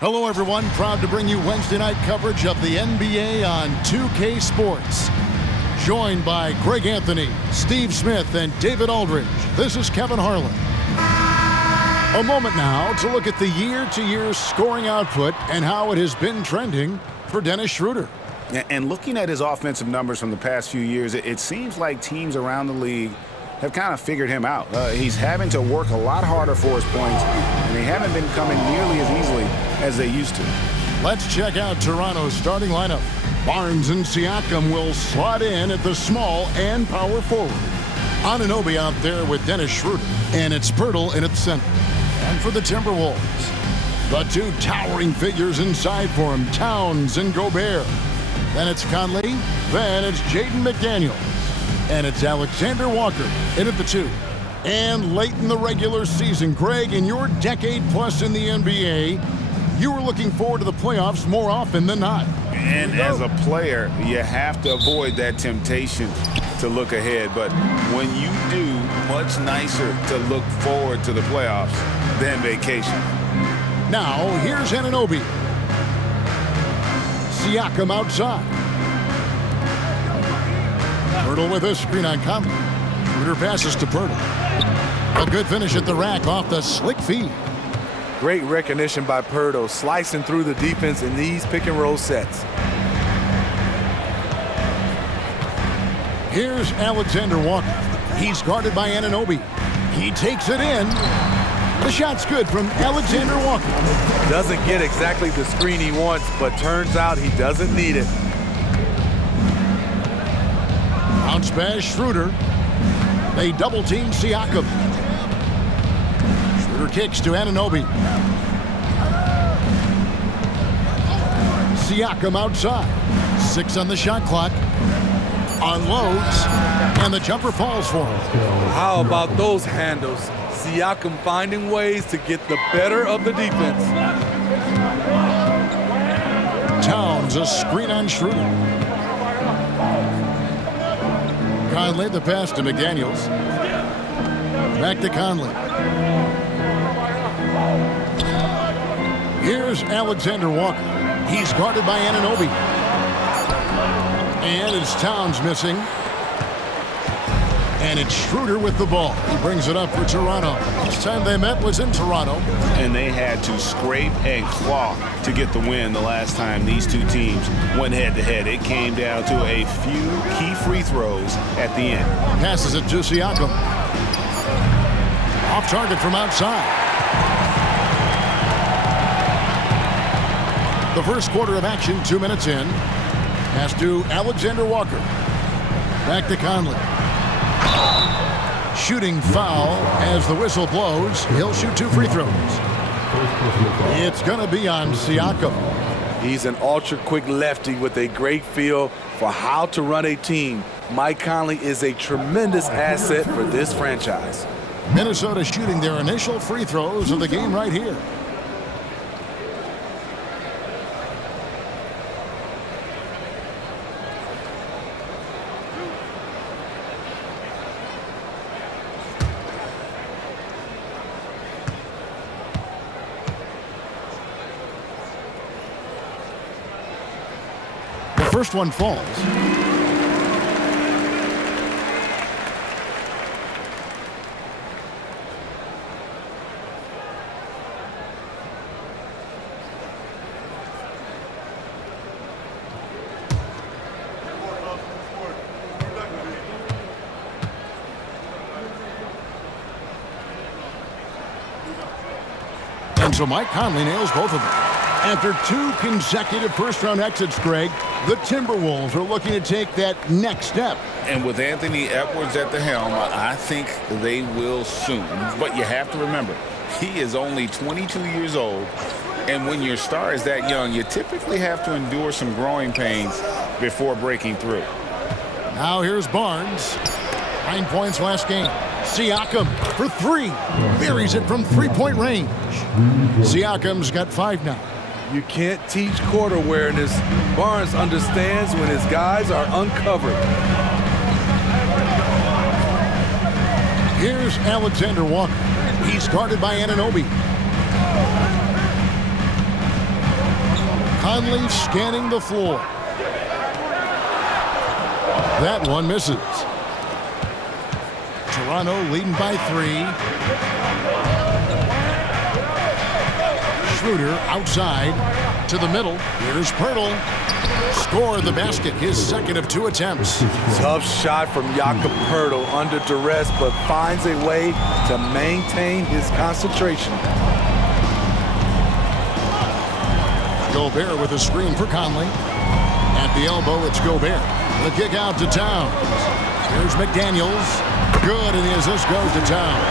Hello, everyone. Proud to bring you Wednesday night coverage of the NBA on 2K Sports. Joined by Greg Anthony, Steve Smith, and David Aldridge. This is Kevin Harlan. A moment now to look at the year-to-year scoring output and how it has been trending for Dennis Schroeder. And looking at his offensive numbers from the past few years, it seems like teams around the league have kind of figured him out. He's having to work a lot harder for his points, and they haven't been coming nearly as easily as they used to. Let's check out Toronto's starting lineup. Barnes and Siakam will slot in at the small and power forward. Anunoby out there with Dennis Schroeder, and it's Pirtle in its center. And for the Timberwolves, the two towering figures inside for him, Towns and Gobert. Then it's Conley, then it's Jaden McDaniels, and it's Alexander Walker in at the two. And late in the regular season, Greg, in your decade plus in the NBA, you were looking forward to the playoffs more often than not. And as a player, you have to avoid that temptation to look ahead. But when you do, much nicer to look forward to the playoffs than vacation. Now, here's Anunoby. Siakam outside. Pirtle with a screen on Conley. Schroeder passes to Pirtle. A good finish at the rack off the slick feed. Great recognition by Pirtle, slicing through the defense in these pick-and-roll sets. Here's Alexander Walker. He's guarded by Anunoby. He takes it in. The shot's good from Alexander Walker. Doesn't get exactly the screen he wants, but turns out he doesn't need it. Bounce pass, Schroeder. They double-team Siakam. Schroeder kicks to Anunoby. Siakam outside. 6 on the shot clock. Unloads, and the jumper falls for him. How about those handles? Siakam finding ways to get the better of the defense. Towns, a screen on Schroeder. Conley, the pass to McDaniels. Back to Conley. Here's Alexander Walker. He's guarded by Anunoby. And it's Towns missing. And it's Schroeder with the ball. He brings it up for Toronto. Last time they met was in Toronto. And they had to scrape and claw to get the win the last time these two teams went head-to-head. It came down to a few key free throws at the end. Passes it to Siakam. Off target from outside. The first quarter of action, 2 minutes in. Pass to Alexander Walker. Back to Conley. Shooting foul as the whistle blows. He'll shoot 2 free throws. It's going to be on Siakam. He's an ultra-quick lefty with a great feel for how to run a team. Mike Conley is a tremendous asset for this franchise. Minnesota shooting their initial free throws of the game right here. First one falls. And so Mike Conley nails both of them. After 2 consecutive first-round exits, Greg, the Timberwolves are looking to take that next step. And with Anthony Edwards at the helm, I think they will soon. But you have to remember, he is only 22 years old. And when your star is that young, you typically have to endure some growing pains before breaking through. Now here's Barnes. 9 points last game. Siakam for 3. Buries it from 3-point range. Siakam's got 5 now. You can't teach court awareness. Barnes understands when his guys are uncovered. Here's Alexander Walker. He's guarded by Anunoby. Conley scanning the floor. That one misses. Toronto leading by 3. Schroeder outside to the middle. Here's Pirtle. Scored the basket, his second of 2 attempts. Tough shot from Jakob Pirtle under duress, but finds a way to maintain his concentration. Gobert with a screen for Conley. At the elbow, it's Gobert. The kick out to Towns. Here's McDaniels. Good, and the assist goes to Towns.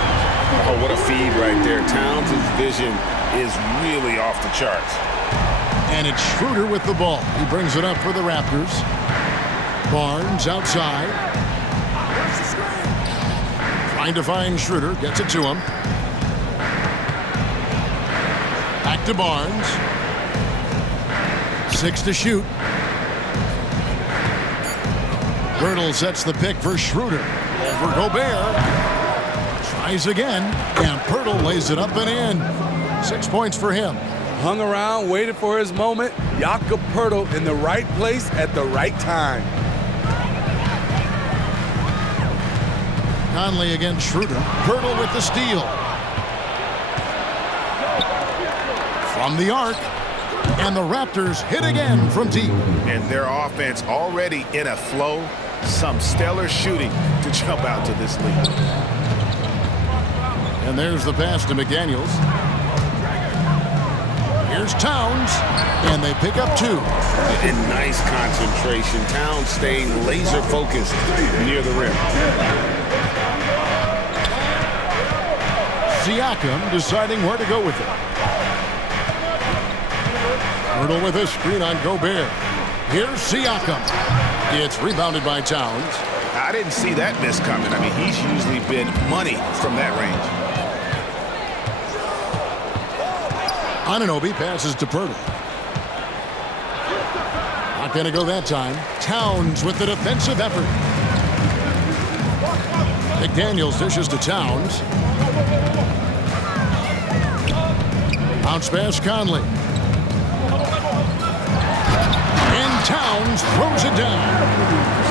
Oh, what a feed right there. Towns' vision is really off the charts. And it's Schroeder with the ball. He brings it up for the Raptors. Barnes outside. Trying to find Schroeder. Gets it to him. Back to Barnes. 6 to shoot. Pirtle sets the pick for Schroeder. Over Gobert. Tries again. And Pirtle lays it up and in. 6 points for him. Hung around, waited for his moment. Jakob Pirtle in the right place at the right time. Conley against Schroeder. Pirtle with the steal. From the arc. And the Raptors hit again from deep. And their offense already in a flow. Some stellar shooting to jump out to this lead. And there's the pass to McDaniels. Here's Towns, and they pick up 2. And nice concentration. Towns staying laser focused near the rim. Siakam deciding where to go with it. Pirtle with a screen on Gobert. Here's Siakam. It's rebounded by Towns. I didn't see that miss coming. I mean, he's usually been money from that range. Anunoby passes to Pirtle. Not going to go that time. Towns with the defensive effort. McDaniels dishes to Towns. Bounce pass Conley. And Towns throws it down.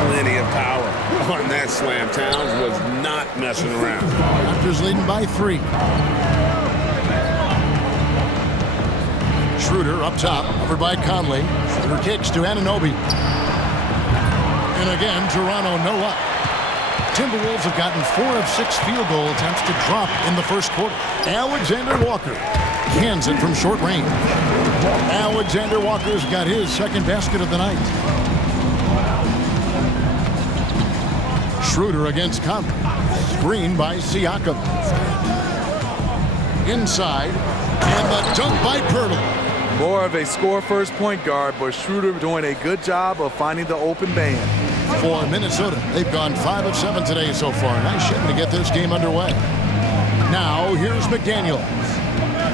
Plenty of power on that slam. Towns was not messing around. Raptors leading by 3. Schroeder up top, covered by Conley. Schroeder kicks to Anunoby. And again, Toronto no luck. Timberwolves have gotten 4 of 6 field goal attempts to drop in the first quarter. Alexander Walker cans it from short range. Alexander Walker's got his second basket of the night. Schroeder against Conley. Screen by Siakam. Inside. And the dunk by Pirtle. More of a score-first point guard, but Schroeder doing a good job of finding the open man. For Minnesota, they've gone 5 of 7 today so far. Nice shooting to get this game underway. Now, here's McDaniels.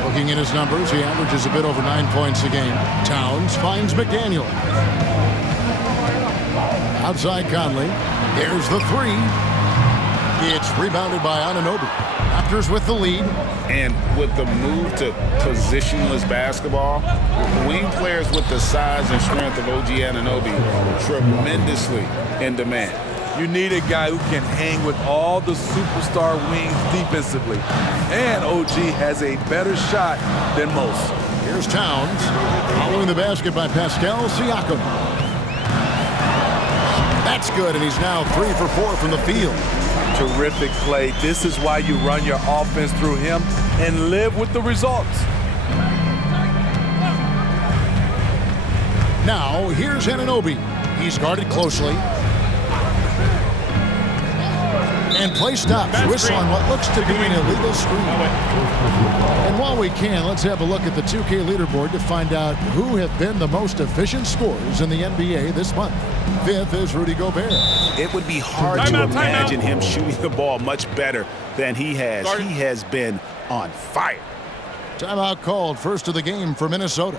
Looking at his numbers, he averages a bit over 9 points a game. Towns finds McDaniels. Outside Conley. There's the 3. It's rebounded by Anunoby. Raptors with the lead. And with the move to positionless basketball, wing players with the size and strength of OG Anunoby tremendously in demand. You need a guy who can hang with all the superstar wings defensively. And OG has a better shot than most. Here's Towns. Following the basket by Pascal Siakam. That's good, and he's now 3 for 4 from the field. Terrific play. This is why you run your offense through him and live with the results. Now, here's Anunoby. He's guarded closely. And play stops. Whistle on what looks to be an illegal screen. And while we can, let's have a look at the 2K leaderboard to find out who have been the most efficient scorers in the NBA this month. 5th is Rudy Gobert. It would be hard to imagine him shooting the ball much better than he has. He has been on fire. Timeout called, first of the game for Minnesota.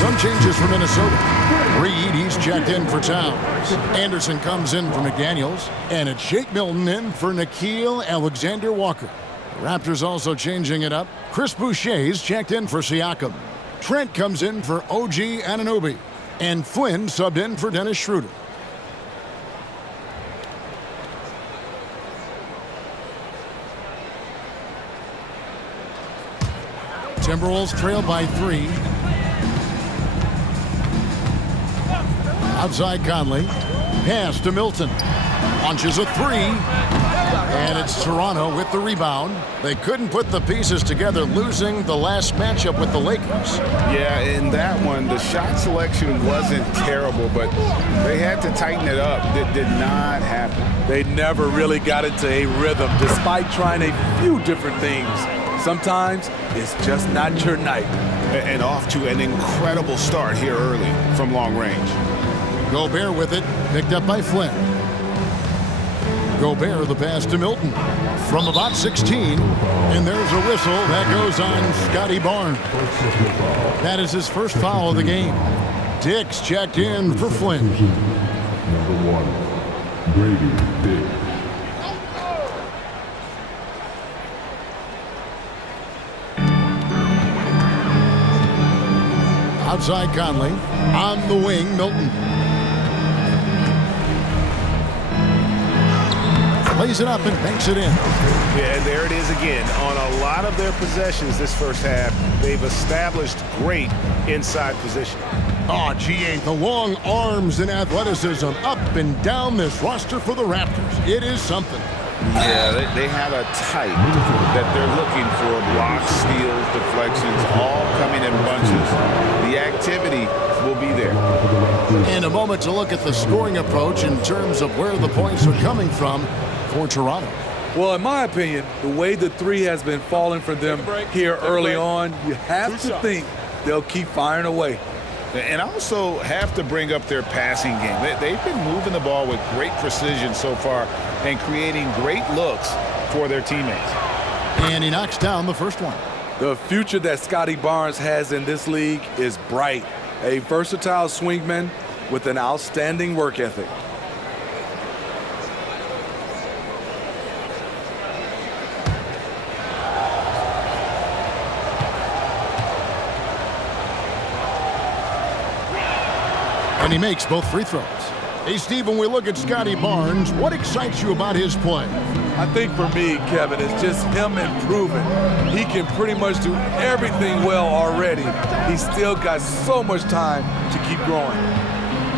Some changes for Minnesota. Reed, he's checked in for Towns. Anderson comes in for McDaniels. And it's Shake Milton in for Nickeil Alexander-Walker. The Raptors also changing it up. Chris Boucher's checked in for Siakam. Trent comes in for OG Anunoby. And Flynn subbed in for Dennis Schroeder. Timberwolves trail by 3. Outside Conley. Pass to Milton. Launches a 3. And it's Toronto with the rebound. They couldn't put the pieces together, losing the last matchup with the Lakers. Yeah, in that one, the shot selection wasn't terrible, but they had to tighten it up. That did not happen. They never really got into a rhythm, despite trying a few different things. Sometimes it's just not your night. And off to an incredible start here early from long range. Gobert with it, picked up by Flynn. Gobert the pass to Milton from about 16, and there's a whistle that goes on Scotty Barnes. That is his first foul of the game. Dix checked in for Flynn. Number 1, Brady Dix. Outside Conley, on the wing, Milton. Plays it up and banks it in. Yeah, and there it is again. On a lot of their possessions this first half, they've established great inside position. Oh, GA, the long arms and athleticism up and down this roster for the Raptors. It is something. Yeah, they have a type that they're looking for. Blocks, steals, deflections, all coming in bunches. The activity will be there. And a moment to look at the scoring approach in terms of where the points are coming from for Toronto. Well, in my opinion, the way the 3 has been falling for them here early on, you have to think they'll keep firing away. And also have to bring up their passing game. They've been moving the ball with great precision so far and creating great looks for their teammates. And he knocks down the first one. The future that Scotty Barnes has in this league is bright. A versatile swingman with an outstanding work ethic. And he makes both free throws. Hey, Steve, when we look at Scotty Barnes, what excites you about his play? I think for me, Kevin, it's just him improving. He can pretty much do everything well already. He's still got so much time to keep growing.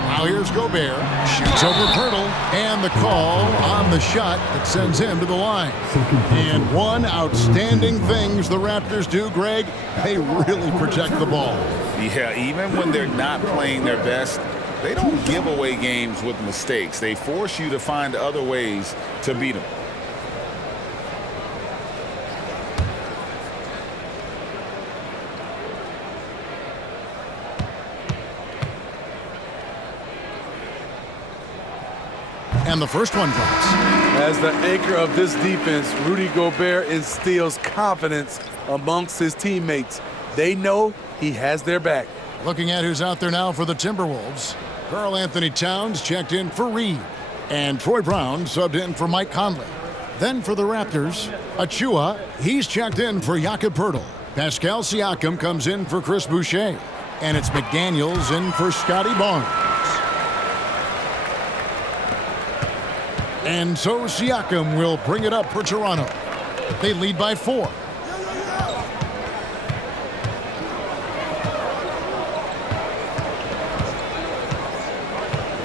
Now here's Gobert. Shoots over Pirtle. And the call on the shot that sends him to the line. And one outstanding things the Raptors do, Greg, they really protect the ball. Yeah, even when they're not playing their best, they don't give away games with mistakes. They force you to find other ways to beat them. And the first one drops. As the anchor of this defense, Rudy Gobert instills confidence amongst his teammates. They know he has their back. Looking at who's out there now for the Timberwolves. Karl Anthony Towns checked in for Reed. And Troy Brown subbed in for Mike Conley. Then for the Raptors, Achua, he's checked in for Jakob Poeltl. Pascal Siakam comes in for Chris Boucher. And it's McDaniels in for Scotty Barnes. And so Siakam will bring it up for Toronto. They lead by 4.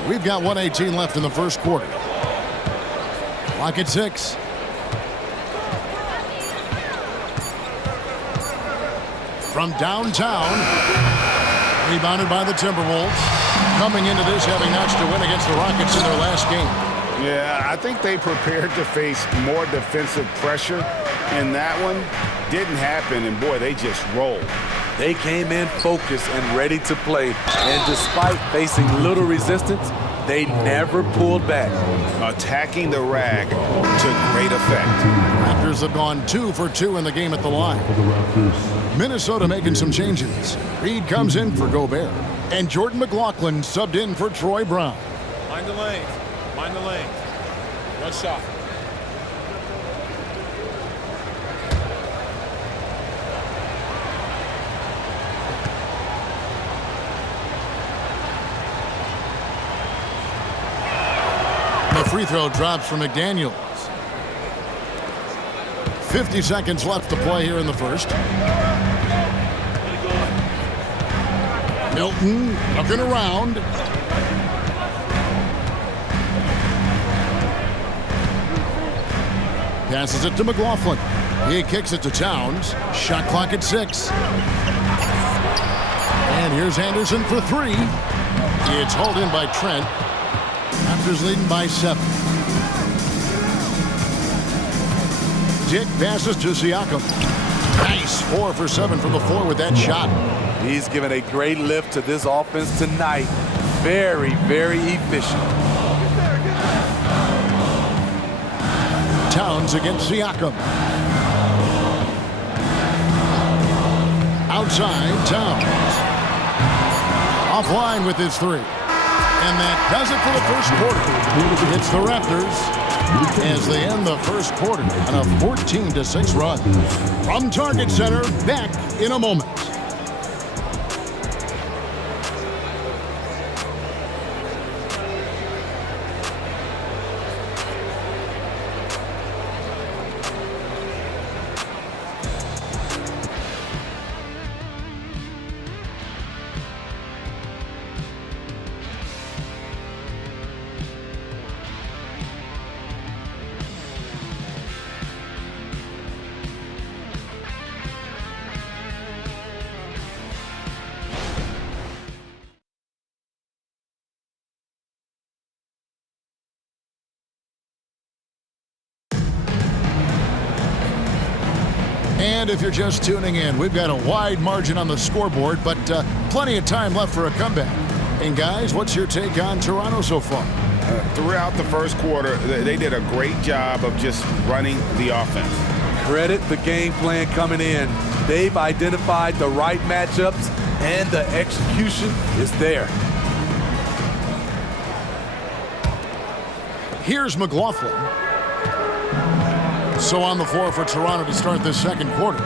We've got 1:18 left in the first quarter. Clock at 6. From downtown, rebounded by the Timberwolves. Coming into this, having notched a win against the Rockets in their last game. Yeah, I think they prepared to face more defensive pressure, and that one didn't happen, and boy, they just rolled. They came in focused and ready to play, and despite facing little resistance, they never pulled back. Attacking the rag to great effect. Raptors have gone 2 for 2 in the game at the line. For the Raptors. Minnesota making some changes. Reed comes in for Gobert. And Jordan McLaughlin subbed in for Troy Brown. Mind the lanes. Mind the lanes. One shot. The free throw drops from McDaniels. 50 seconds left to play here in the first. Milton looking around. Passes it to McLaughlin. He kicks it to Towns. Shot clock at 6. And here's Anderson for 3. It's hauled in by Trent. Raptors leading by 7. Dick passes to Siakam. Nice 4 for 7 from the floor with that shot. He's given a great lift to this offense tonight. Very, very efficient. Towns against Siakam. Outside, Towns. Offline with his 3. And that does it for the first quarter. It's the Raptors as they end the first quarter on a 14-6 run. From Target Center, back in a moment. And if you're just tuning in, we've got a wide margin on the scoreboard, but plenty of time left for a comeback. And guys, what's your take on Toronto so far? Throughout the first quarter, they did a great job of just running the offense. Credit the game plan coming in. They've identified the right matchups, and the execution is there. Here's McLaughlin. So on the floor for Toronto to start this second quarter.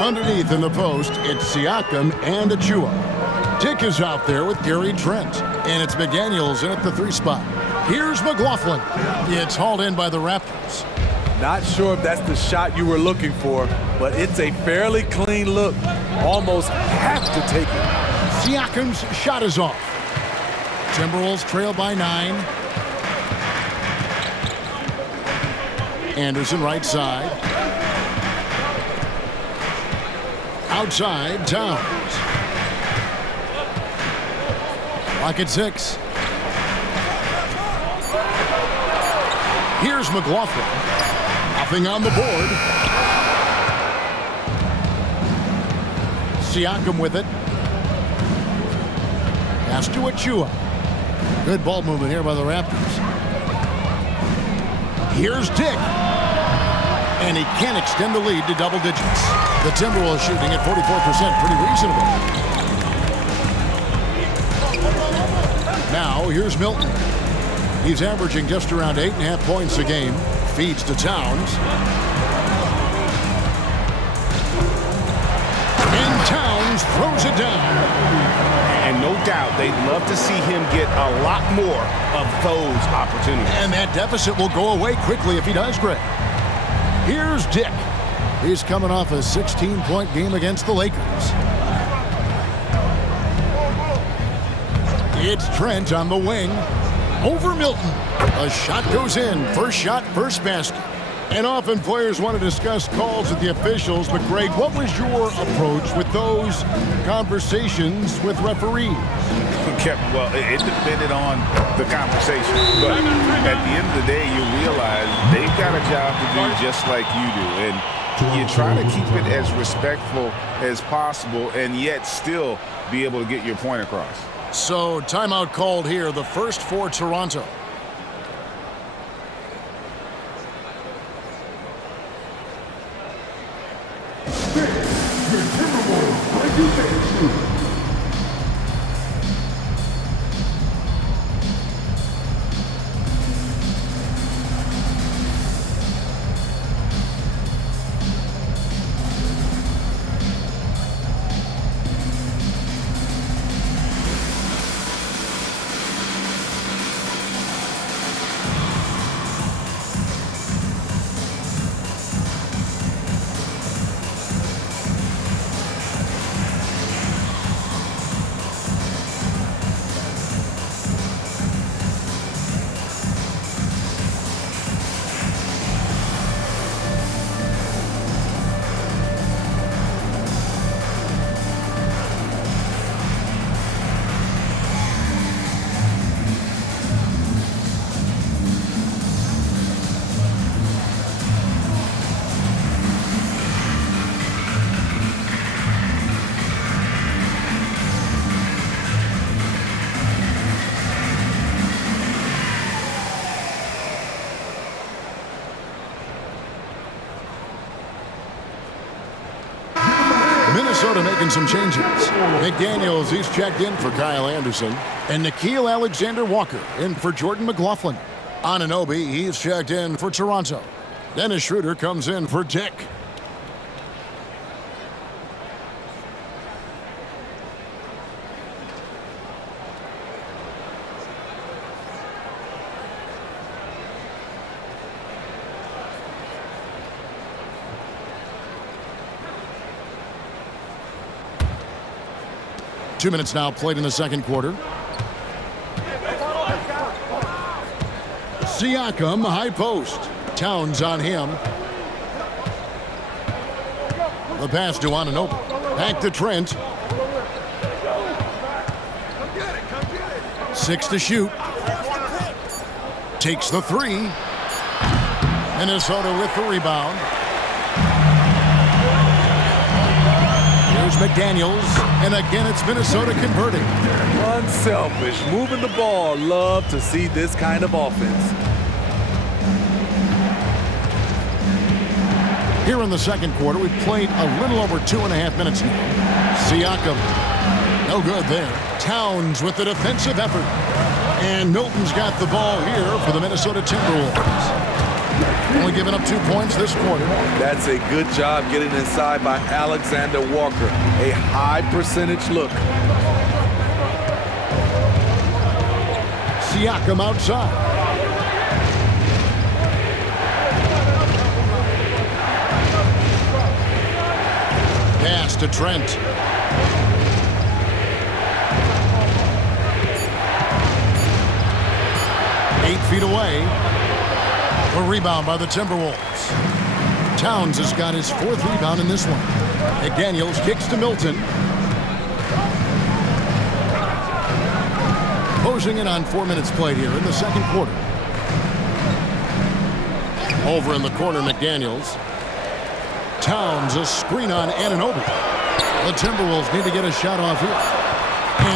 Underneath in the post, it's Siakam and Achua. Dick is out there with Gary Trent. And it's McDaniels in at the 3 spot. Here's McLaughlin. It's hauled in by the Raptors. Not sure if that's the shot you were looking for, but it's a fairly clean look. Almost have to take it. Siakam's shot is off. Timberwolves trail by 9. Anderson right side. Outside, Towns. Clock at 6. Here's McLaughlin. Nothing on the board. Siakam with it. Pass to Achua. Good ball movement here by the Raptors. Here's Dick. And he can't extend the lead to double digits. The Timberwolves shooting at 44%, pretty reasonable. Now, here's Milton. He's averaging just around 8.5 points a game. Feeds to Towns. And Towns throws it down. And no doubt they'd love to see him get a lot more of those opportunities. And that deficit will go away quickly if he does, Greg. Here's Dick. He's coming off a 16-point game against the Lakers. It's Trent on the wing. Over Milton. A shot goes in. First shot, first basket. And often players want to discuss calls with the officials, but Greg, what was your approach with those conversations with referees? Well, it depended on the conversation. But at the end of the day, you realize they've got a job to do just like you do. And you try to keep it as respectful as possible and yet still be able to get your point across. So, timeout called here, the first for Toronto. Your Timberwolves regulation shooter. Minnesota making some changes. McDaniels, he's checked in for Kyle Anderson. And Nickeil Alexander-Walker in for Jordan McLaughlin. Anunoby, he's checked in for Toronto. Dennis Schroeder comes in for Dick. Two minutes now played in the second quarter. Siakam, high post. Towns on him. The pass to Anunoby. Back to Trent. 6 to shoot. Takes the three. Minnesota with the rebound. Here's McDaniels, and again it's Minnesota converting. Unselfish, moving the ball. Love to see this kind of offense. Here in the second quarter, we've played a little over 2.5 minutes now. Siakam, no good there. Towns with the defensive effort. And Milton's got the ball here for the Minnesota Timberwolves. Only giving up 2 points this quarter. That's a good job getting inside by Alexander Walker. A high percentage look. Siakam outside. Pass to Trent. Eight feet away. A rebound by the Timberwolves. Towns has got his 4th rebound in this one. McDaniels kicks to Milton. Closing in on 4 minutes played here in the second quarter. Over in the corner, McDaniels. Towns, a screen on Anunoby. The Timberwolves need to get a shot off here.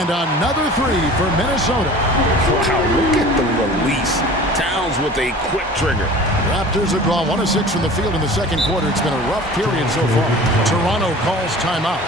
And another three for Minnesota. Wow, look at the release. Towns with a quick trigger. Raptors have drawn 1 of 6 from the field in the second quarter. It's been a rough period so far. Toronto calls timeout.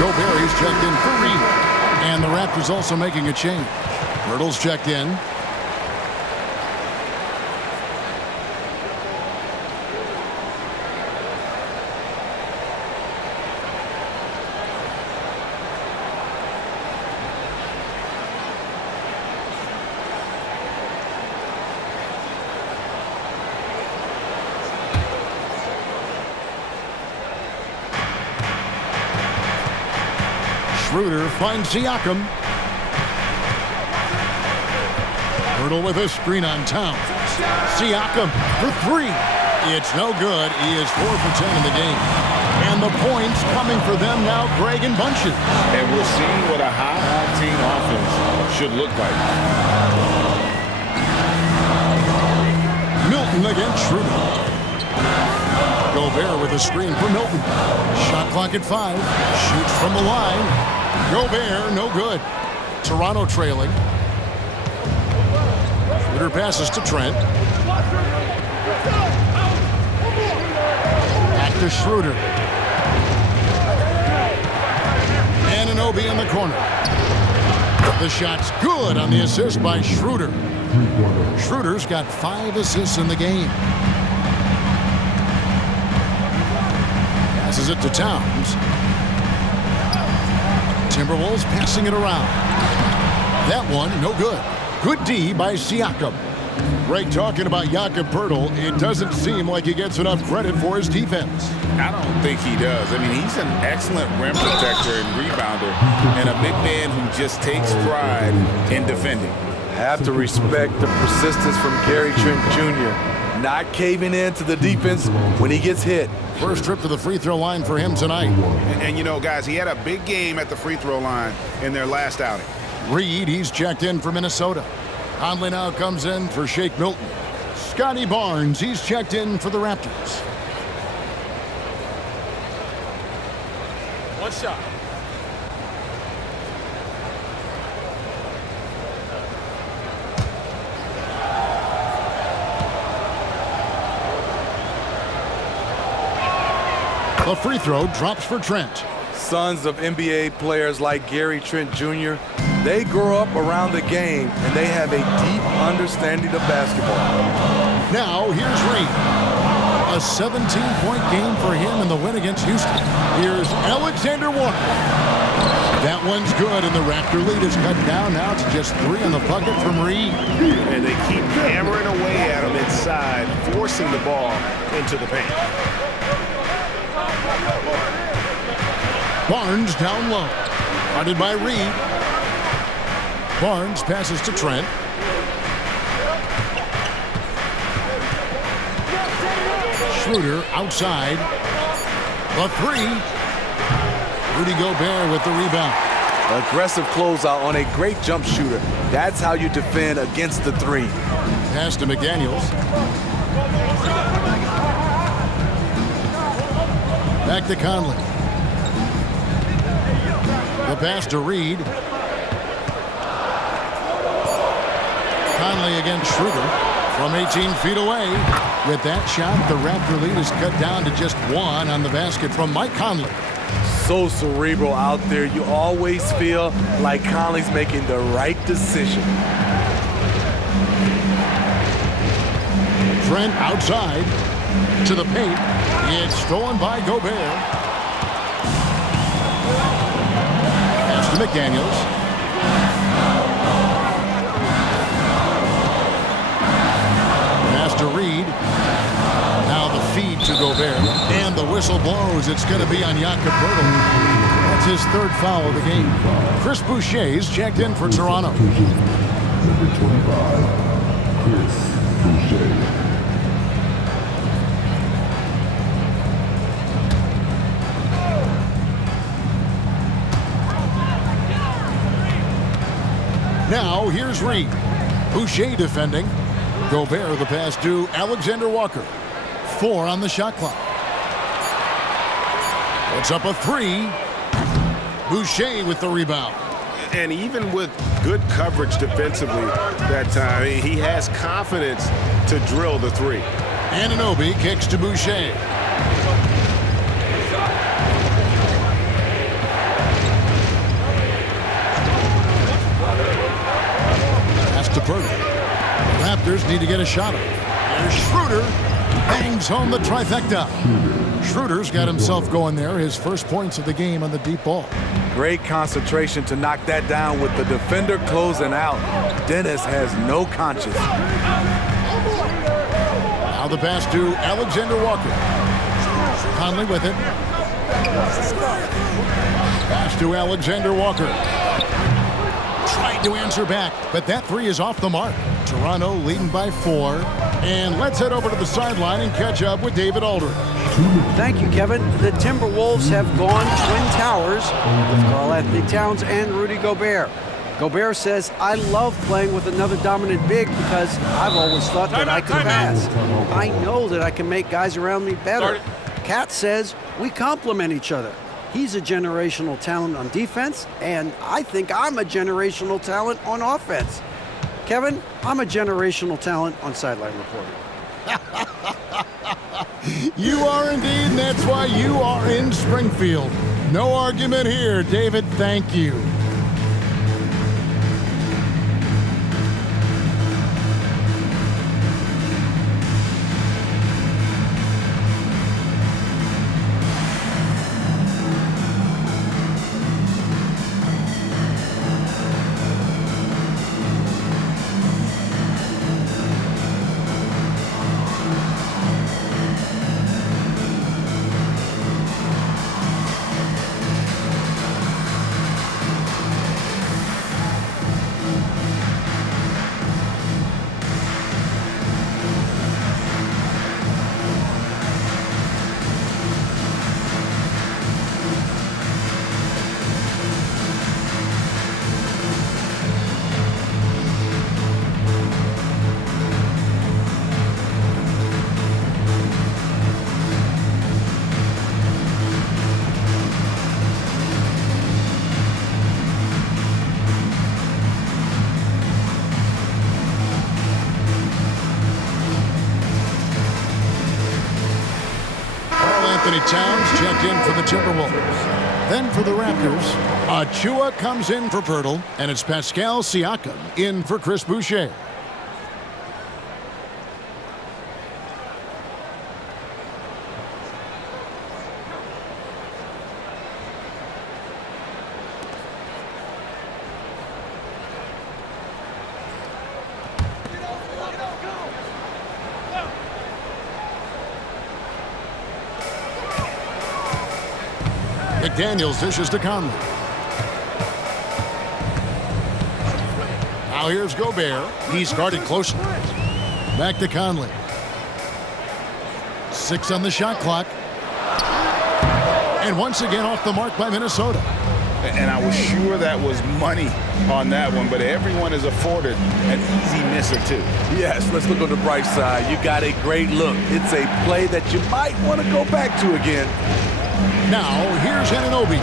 Gobert is checked in for Reed. And the Raptors also making a change. Pirtle's checked in. Schroeder finds Siakam. Pirtle with a screen on Towns. Siakam for three. It's no good. He is 4 for 10 in the game. And the points coming for them now, Greg and Bunches. And we're seeing what a high-octane offense should look like. Milton against Schroeder. Gobert with a screen for Milton. Shot clock at 5. Shoots from the line. Gobert, no good. Toronto trailing. Schroeder passes to Trent. Back to Schroeder. Anunoby in the corner. The shot's good on the assist by Schroeder. Schroeder's got 5 assists in the game. Passes it to Towns. Timberwolves passing it around. That one, no good. Good D by Siakam. Greg, talking about Jakob Poeltl, it doesn't seem like he gets enough credit for his defense. I don't think he does. I mean, he's an excellent rim protector and rebounder, and a big man who just takes pride in defending. Have to respect the persistence from Gary Trent Jr. Not caving in to the defense when he gets hit. First trip to the free throw line for him tonight. And you know, guys, he had a big game at the free throw line in their last outing. Reed, he's checked in for Minnesota. Conley now comes in for Shake Milton. Scotty Barnes, he's checked in for the Raptors. One shot. The free throw drops for Trent. Sons of NBA players like Gary Trent Jr., they grow up around the game and they have a deep understanding of basketball. Now here's Reed. A 17-point game for him in the win against Houston. Here's Alexander Walker. That one's good, and the Raptor lead is cut down now to just 3 on the bucket from Reed. And they keep hammering away at him inside, forcing the ball into the paint. Barnes down low. Guarded by Reed. Barnes passes to Trent. Schroeder outside. The 3. Rudy Gobert with the rebound. Aggressive closeout on a great jump shooter. That's how you defend against the 3. Pass to McDaniels. Back to Conley. The pass to Reed. Conley against Schroeder from 18 feet away. With that shot, the Raptor lead is cut down to just 1 on the basket from Mike Conley. so cerebral out there. You always feel like Conley's making the right decision. Trent outside to the paint. It's stolen by Gobert. Pass to McDaniels. Pass to Reed. Now the feed to Gobert. And the whistle blows. It's going to be on Jakob Poeltl. That's his third foul of the game. Chris Boucher's checked in for Toronto. Number 25, Chris Boucher. Now here's Reed. Boucher defending. Gobert the pass to Alexander Walker. 4 on the shot clock. It's up a 3. Boucher with the rebound. And even with good coverage defensively that time, he has confidence to drill the 3. Anunoby kicks to Boucher. Pass to Poeltl. The Raptors need to get a shot up. There's Schroeder. Bangs home the trifecta. Schroeder's got himself going there. His first points of the game on the deep ball. Great concentration to knock that down with the defender closing out. Dennis has no conscience. Now the pass to Alexander Walker. Conley with it. Pass to Alexander Walker. Tried to answer back, but that 3 is off the mark. Toronto leading by 4. And let's head over to the sideline and catch up with David Aldridge. Thank you, Kevin. The Timberwolves have gone Twin Towers with Karl-Anthony Towns and Rudy Gobert. Gobert says, I love playing with another dominant big because I've always thought that I can pass. I know that I can make guys around me better. Cat says, we complement each other. He's a generational talent on defense, and I think I'm a generational talent on offense. Kevin, I'm a generational talent on sideline reporting. You are indeed, and that's why you are in Springfield. No argument here, David. Thank you. Karl-Anthony Towns checked in for the Timberwolves. Then for the Raptors, Achua comes in for Poeltl, and it's Pascal Siakam in for Chris Boucher. McDaniels dishes to Conley. Now here's Gobert. He's guarded closely. Back to Conley. 6 on the shot clock. And once again off the mark by Minnesota. And I was sure that was money on that one, but everyone is afforded an easy miss or two. Yes, let's look on the bright side. You got a great look. It's a play that you might want to go back to again. Now, here's Anunoby.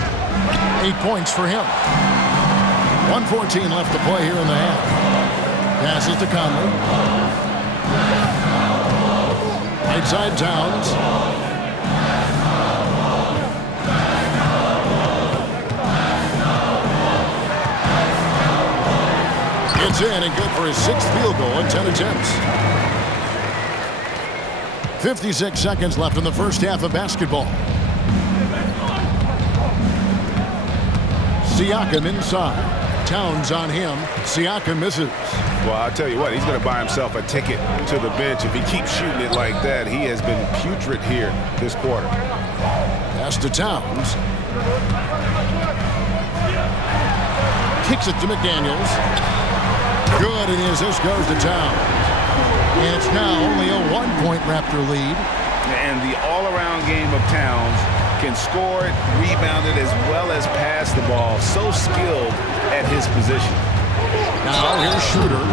8 points for him. 1:14 left to play here in the half. Passes to Conley. Right side Towns. It's in and good for his 6th field goal in 10 attempts. 56 seconds left in the first half of basketball. Siakam inside. Towns on him. Siakam misses. Well, I'll tell you what, he's going to buy himself a ticket to the bench. If he keeps shooting it like that, he has been putrid here this quarter. Pass to Towns. Kicks it to McDaniels. Good, and his assist goes to Towns. And it's now only a 1-point Raptor lead. And the all-around game of Towns can score it, rebound it, as well as pass the ball. So skilled at his position. Now here's Schroeder.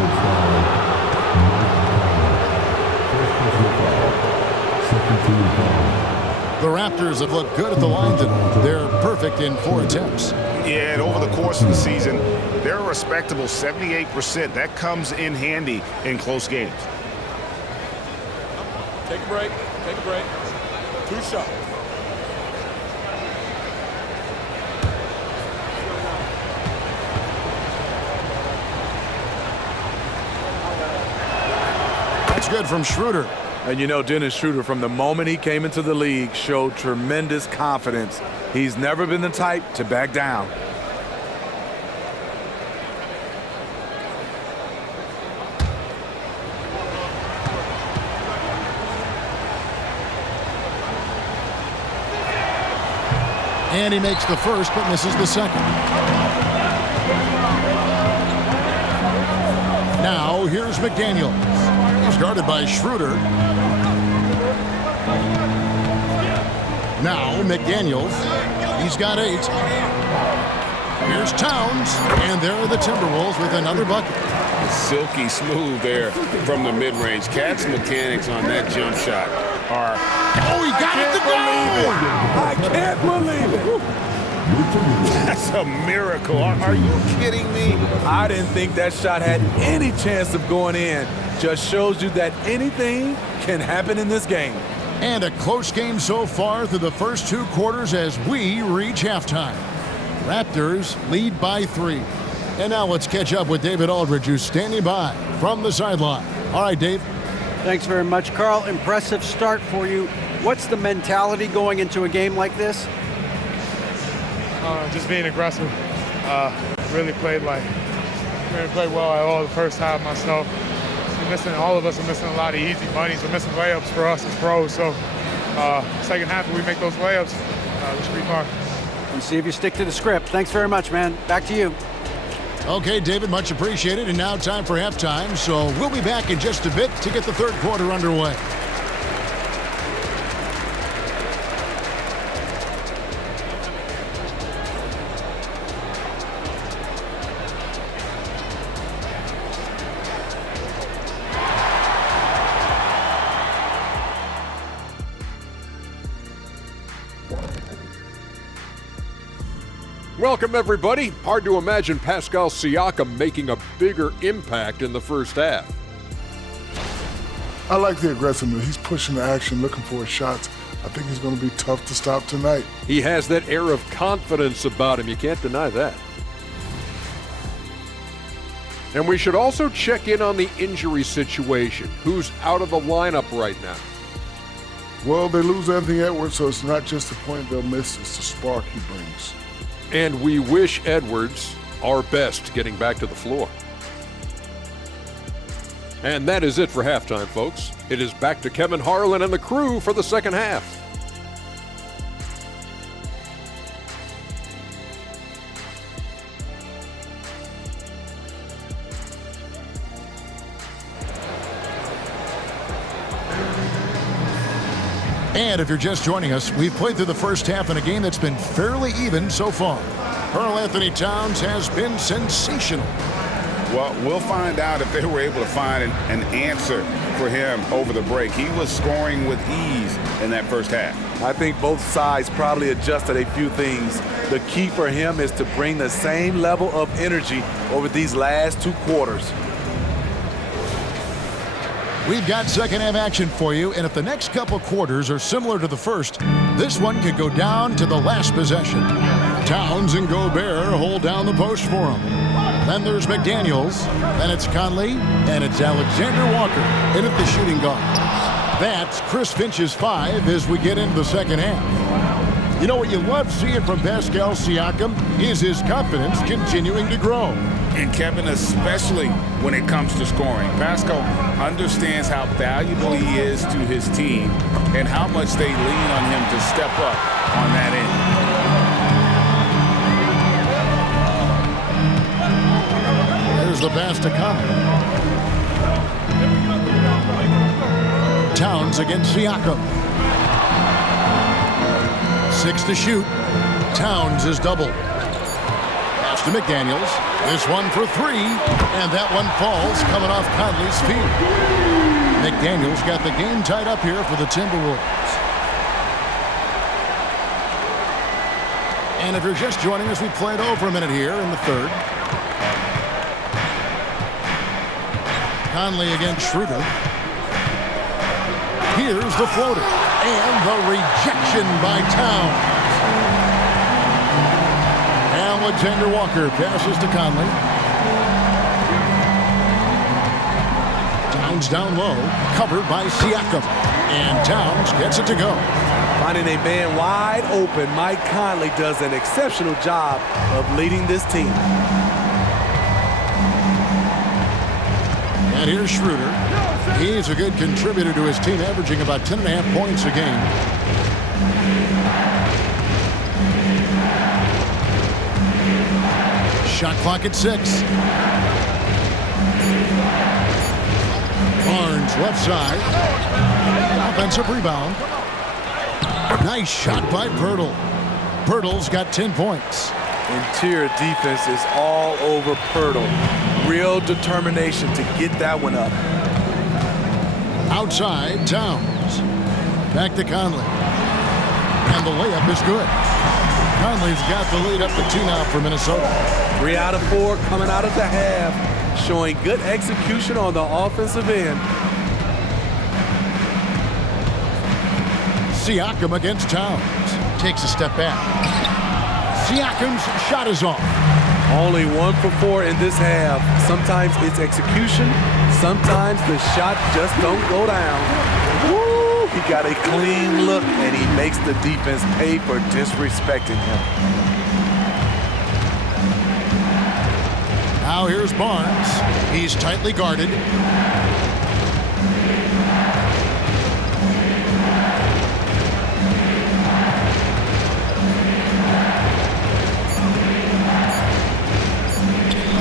The Raptors have looked good at the line today. They're perfect in 4 attempts. Yeah, and over the course of the season, they're a respectable 78%. That comes in handy in close games. Take a break. Take a break. 2 shots. That's good from Schroeder. And you know, Dennis Schroeder, from the moment he came into the league, showed tremendous confidence. He's never been the type to back down. And he makes the first, but misses the second. Now, here's McDaniels. He's guarded by Schroeder. Now, McDaniels. He's got 8. Here's Towns. And there are the Timberwolves with another bucket. Silky smooth there from the mid-range. Cat's mechanics on that jump shot are... Oh, he got it to go! I can't believe it. That's a miracle. Are you kidding me? I didn't think that shot had any chance of going in. Just shows you that anything can happen in this game. And a close game so far through the first 2 quarters as we reach halftime. Raptors lead by 3. And now let's catch up with David Aldridge, who's standing by from the sideline. All right, Dave. Thanks very much, Carl. Impressive start for you. What's the mentality going into a game like this? Just being aggressive. Really played well at all the first half myself. All of us are missing a lot of easy bunnies. We're missing layups for us as pros. So second half, if we make those layups, we should be fine. And see if you stick to the script. Thanks very much, man. Back to you. Okay, David, much appreciated. And now time for halftime. So we'll be back in just a bit to get the third quarter underway. Welcome, everybody. Hard to imagine Pascal Siakam making a bigger impact in the first half. I like the aggressiveness. He's pushing the action, looking for his shots. I think he's going to be tough to stop tonight. He has that air of confidence about him. You can't deny that. And we should also check in on the injury situation. Who's out of the lineup right now? Well, they lose Anthony Edwards, so it's not just the point they'll miss, it's the spark he brings. And we wish Edwards our best getting back to the floor. And that is it for halftime, folks. It is back to Kevin Harlan and the crew for the second half. And if you're just joining us, we've played through the first half in a game that's been fairly even so far. Karl Anthony Towns has been sensational. Well, we'll find out if they were able to find an answer for him over the break. He was scoring with ease in that first half. I think both sides probably adjusted a few things. The key for him is to bring the same level of energy over these last 2 quarters. We've got second half action for you, and if the next couple quarters are similar to the first, this one could go down to the last possession. Towns and Gobert hold down the post for him. Then there's McDaniels. Then it's Conley. And it's Alexander Walker in at the shooting guard. That's Chris Finch's 5 as we get into the second half. You know what you love seeing from Pascal Siakam is his confidence continuing to grow. And Kevin, especially when it comes to scoring. Pascal understands how valuable he is to his team and how much they lean on him to step up on that end. There's the pass to Conley. Towns against Siakam. 6 to shoot. Towns is doubled. Pass to McDaniels. This one for 3, and that one falls coming off Conley's feet. McDaniels got the game tied up here for the Timberwolves. And if you're just joining us, we played over a minute here in the third. Conley against Schroeder. Here's the floater, and the rejection by Towns. Alexander Walker passes to Conley. Towns down low, covered by Siakam. And Towns gets it to go. Finding a man wide open, Mike Conley does an exceptional job of leading this team. And here's Schroeder. He's a good contributor to his team, averaging about 10.5 points a game. Shot clock at 6. Barnes left side. Offensive rebound. Nice shot by Pirtle. Pirtle's got 10 points. Interior defense is all over Pirtle. Real determination to get that one up. Outside, Towns. Back to Conley. And the layup is good. Conley's got the lead up to 2 now for Minnesota. 3 out of 4 coming out of the half, showing good execution on the offensive end. Siakam against Towns. Takes a step back. Siakam's shot is off. Only 1 for 4 in this half. Sometimes it's execution. Sometimes the shot just don't go down. Woo! He got a clean look, and he makes the defense pay for disrespecting him. Now here's Barnes. He's tightly guarded.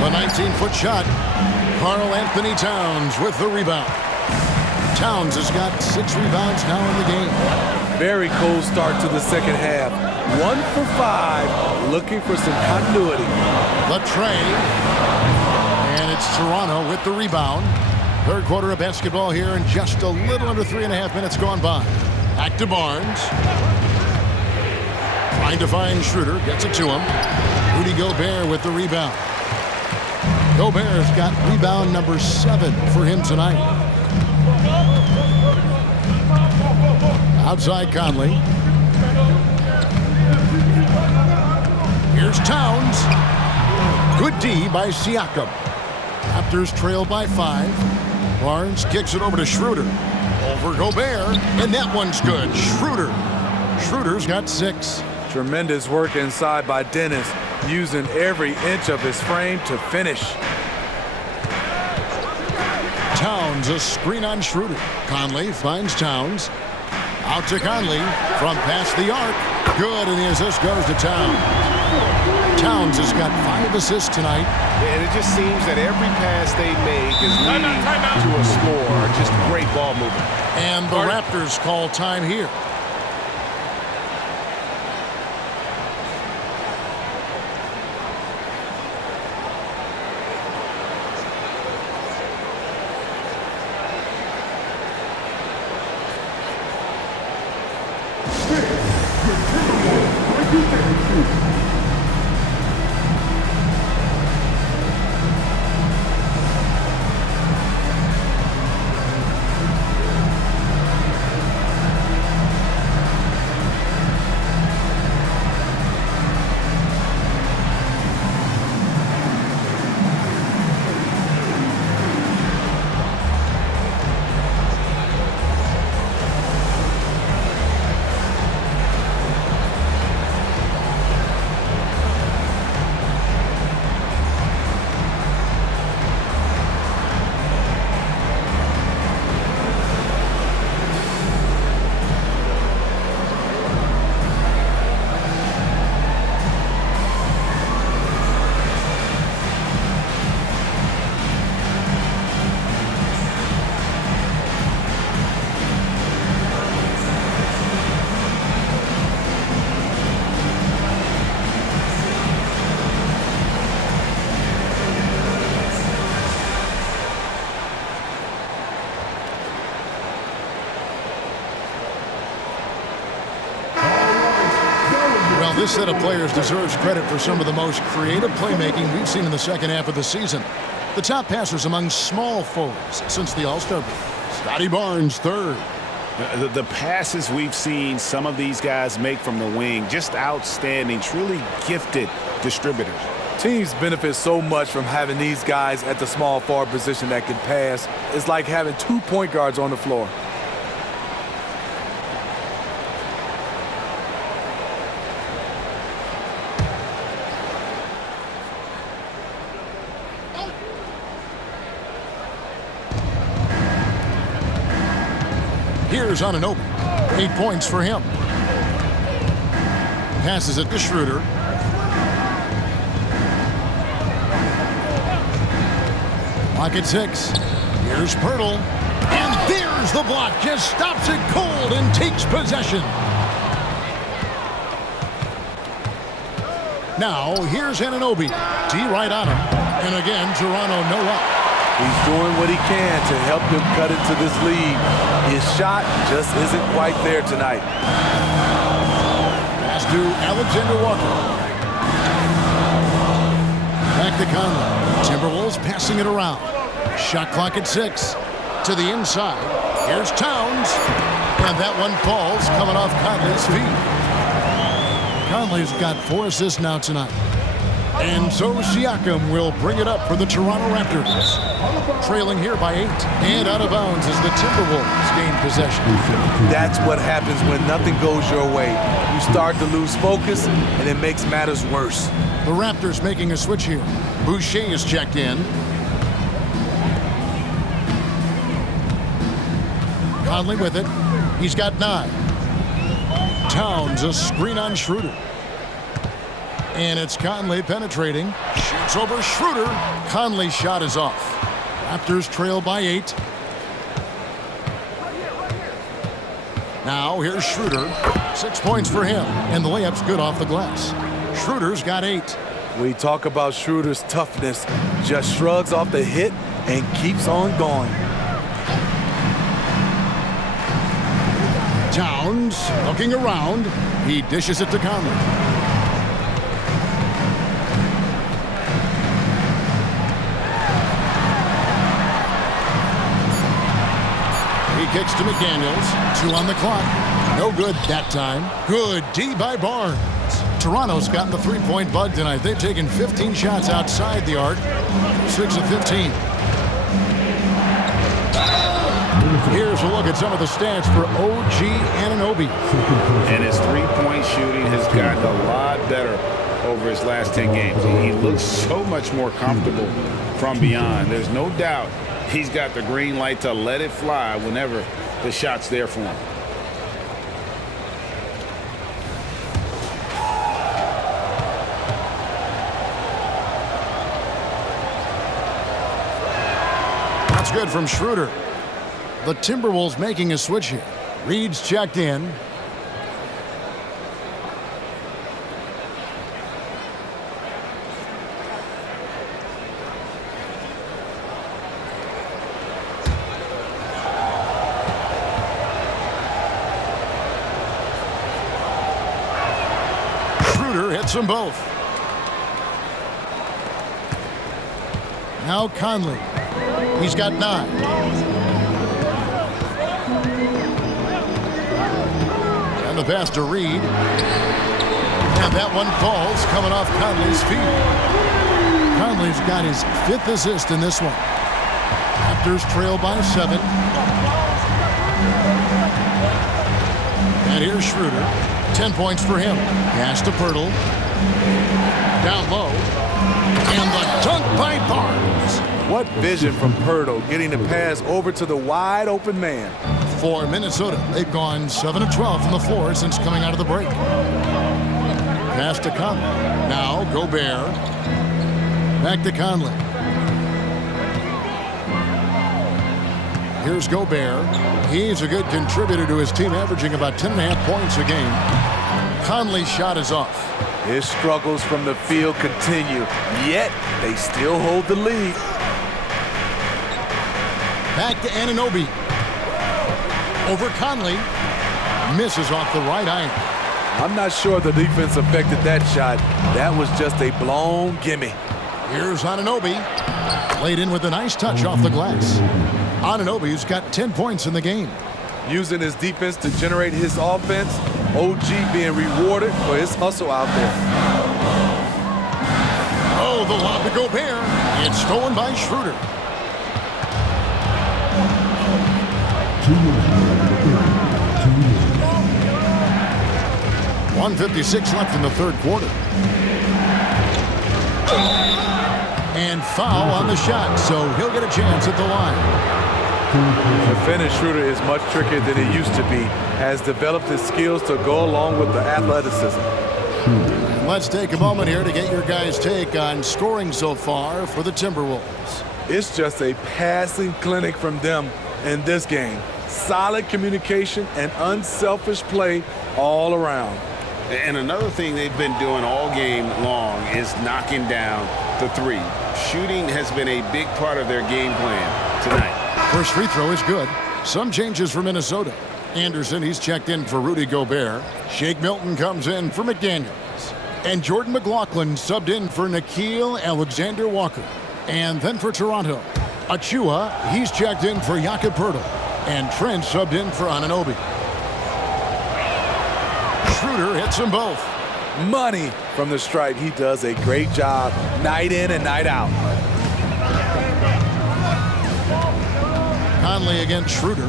The 19-foot shot. Karl Anthony Towns with the rebound. Towns has got 6 rebounds now in the game. Very cold start to the second half. 1 for 5, looking for some continuity. The tray. And it's Toronto with the rebound. Third quarter of basketball here, and just a little under 3.5 minutes gone by. Back to Barnes. Trying to find Schroeder. Gets it to him. Rudy Gobert with the rebound. Gobert's got rebound number 7 for him tonight. Outside Conley. Here's Towns. Good D by Siakam. Raptors trail by 5. Barnes kicks it over to Schroeder. Over Gobert, and that one's good. Schroeder's got 6. Tremendous work inside by Dennis, using every inch of his frame to finish. Towns, a screen on Schroeder. Conley finds Towns. Out to Conley from past the arc. Good, and the assist goes to Towns. Towns has got 5 assists tonight. And it just seems that every pass they make is leading to a score. Just great ball movement. And the Raptors call time here. This set of players deserves credit for some of the most creative playmaking we've seen in the second half of the season. The top passers among small forwards since the All-Star break. Scotty Barnes, third. The passes we've seen some of these guys make from the wing, just outstanding, truly gifted distributors. Teams benefit so much from having these guys at the small forward position that can pass. It's like having 2 point guards on the floor. Here's Anunoby. 8 points for him. Passes it to Schroeder. Lock at 6. Here's Pirtle. And there's the block. Just stops it cold and takes possession. Now, here's Anunoby. D right on him. And again, Toronto no up. He's doing what he can to help them cut into this lead. His shot just isn't quite there tonight. Pass to Alexander Walker. Back to Conley. Timberwolves passing it around. Shot clock at 6. To the inside. Here's Towns. And that one falls coming off Conley's feet. Conley's got 4 assists now tonight. And so Siakam will bring it up for the Toronto Raptors. Trailing here by 8. And out of bounds as the Timberwolves gain possession. That's what happens when nothing goes your way. You start to lose focus, and it makes matters worse. The Raptors making a switch here. Boucher is checked in. Conley with it. He's got 9. Towns, a screen on Schroeder. And it's Conley penetrating. Shoots over Schroeder. Conley's shot is off. Raptors trail by 8. Now here's Schroeder. 6 points for him. And the layup's good off the glass. Schroeder's got 8. We talk about Schroeder's toughness. Just shrugs off the hit and keeps on going. Towns looking around. He dishes it to Conley. He kicks to McDaniels. 2 on the clock. No good that time. Good D by Barnes. Toronto's gotten the three-point bug tonight. They've taken 15 shots outside the arc. 6 of 15. Here's a look at some of the stats for OG Anunoby. And his three-point shooting has gotten a lot better over his last 10 games. He looks so much more comfortable from beyond. There's no doubt he's got the green light to let it fly whenever the shot's there for him. That's good from Schroeder. The Timberwolves making a switch here. Reed's checked in. Schroeder hits them both. Now Conley. He's got 9. And the pass to Reed. And that one falls coming off Conley's feet. Conley's got his 5th assist in this one. Raptors trail by 7. And here's Schroeder. 10 points for him. Pass to Pirtle. Down low. And the dunk by Barnes. What vision from Pirtle, getting the pass over to the wide open man. For Minnesota, they've gone 7 of 12 from the floor since coming out of the break. Pass to Conley. Now Gobert. Back to Conley. Here's Gobert. He's a good contributor to his team, averaging about 10.5 points a game. Conley's shot is off. His struggles from the field continue, yet they still hold the lead. Back to Anunoby. Over Conley. Misses off the right iron. I'm not sure the defense affected that shot. That was just a blown gimme. Here's Anunoby. Laid in with a nice touch off the glass. Anunoby's got 10 points in the game. Using his defense to generate his offense, OG being rewarded for his hustle out there. Oh, the lob to Gobert. It's stolen by Schroeder. .156 left in the third quarter. And foul on the shot, so he'll get a chance at the line. The finish Schroeder is much trickier than he used to be. Has developed his skills to go along with the athleticism. And let's take a moment here to get your guys' take on scoring so far for the Timberwolves. It's just a passing clinic from them in this game. Solid communication and unselfish play all around. And another thing they've been doing all game long is knocking down the three. Shooting has been a big part of their game plan tonight. First free throw is good. Some changes for Minnesota. Anderson, he's checked in for Rudy Gobert. Shake Milton comes in for McDaniels. And Jordan McLaughlin subbed in for Nickeil Alexander-Walker. And then for Toronto, Achua, he's checked in for Jakob Poeltl. And Trent subbed in for Anunoby. Schroeder hits them both. Money from the stripe. He does a great job night in and night out. Conley against Schroeder.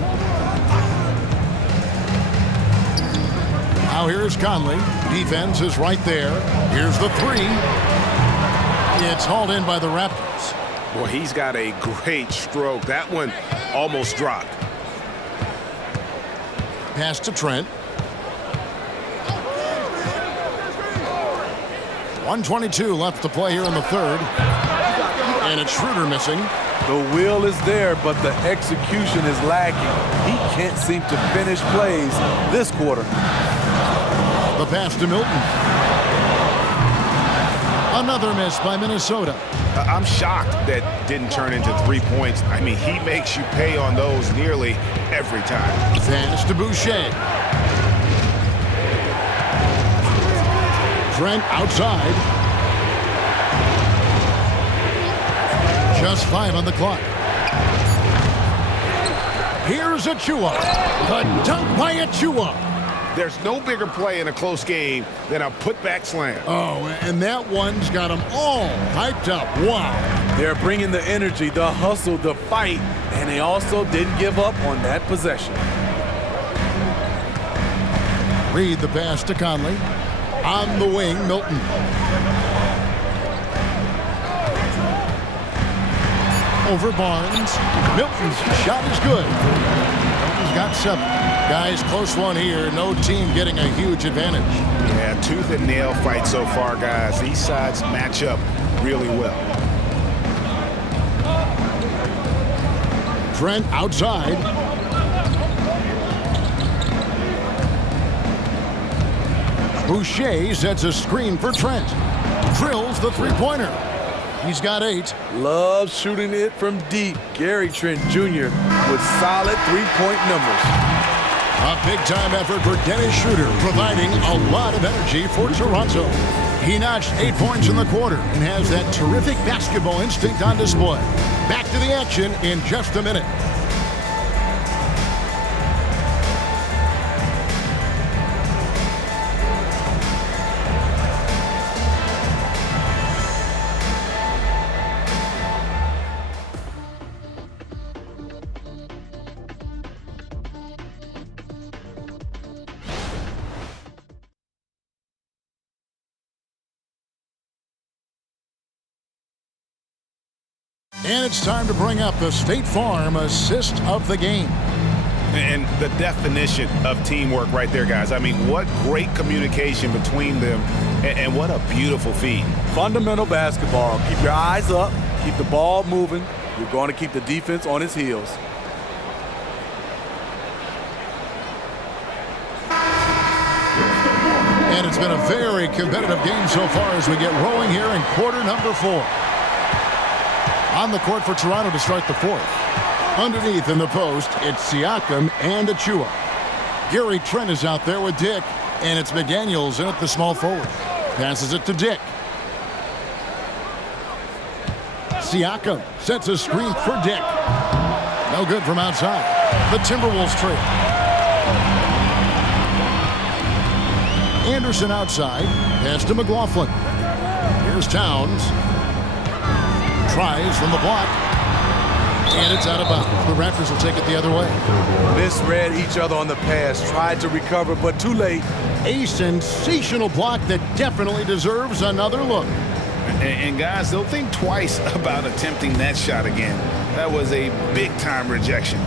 Now here's Conley. Defense is right there. Here's the three. It's hauled in by the Raptors. Boy, he's got a great stroke. That one almost dropped. Pass to Trent. 1:22 left to play here in the third. And it's Schroeder missing. The will is there, but the execution is lacking. He can't seem to finish plays this quarter. The pass to Milton. Another miss by Minnesota. I'm shocked that didn't turn into 3 points. I mean, he makes you pay on those nearly every time. Pass to Boucher. Trent outside. Just 5 on the clock. Here's Achua. The dunk by Achua. There's no bigger play in a close game than a putback slam. Oh, and that one's got them all hyped up. Wow. They're bringing the energy, the hustle, the fight, and they also didn't give up on that possession. Reed the pass to Conley. On the wing, Milton. Over Barnes. Milton's shot is good. Milton's got 7. Guys, close one here. No team getting a huge advantage. Yeah, tooth and nail fight so far, guys. These sides match up really well. Trent outside. Boucher sets a screen for Trent. Drills the three-pointer. He's got 8. Loves shooting it from deep. Gary Trent Jr. with solid three-point numbers. A big-time effort for Dennis Schroeder, providing a lot of energy for Toronto. He notched 8 points in the quarter and has that terrific basketball instinct on display. Back to the action in just a minute. And it's time to bring up the State Farm assist of the game. And the definition of teamwork right there, guys. I mean, what great communication between them, and what a beautiful feed. Fundamental basketball. Keep your eyes up. Keep the ball moving. You're going to keep the defense on its heels. And it's been a very competitive game so far as we get rolling here in quarter number 4. On the court for Toronto to start the 4th. Underneath in the post, it's Siakam and Achua. Gary Trent is out there with Dick. And it's McDaniels in at the small forward. Passes it to Dick. Siakam sets a screen for Dick. No good from outside. The Timberwolves trail. Anderson outside. Pass to McLaughlin. Here's Towns. Tries from the block. And it's out of bounds. The Raptors will take it the other way. Misread each other on the pass. Tried to recover, but too late. A sensational block that definitely deserves another look. And guys, they'll think twice about attempting that shot again. That was a big-time rejection.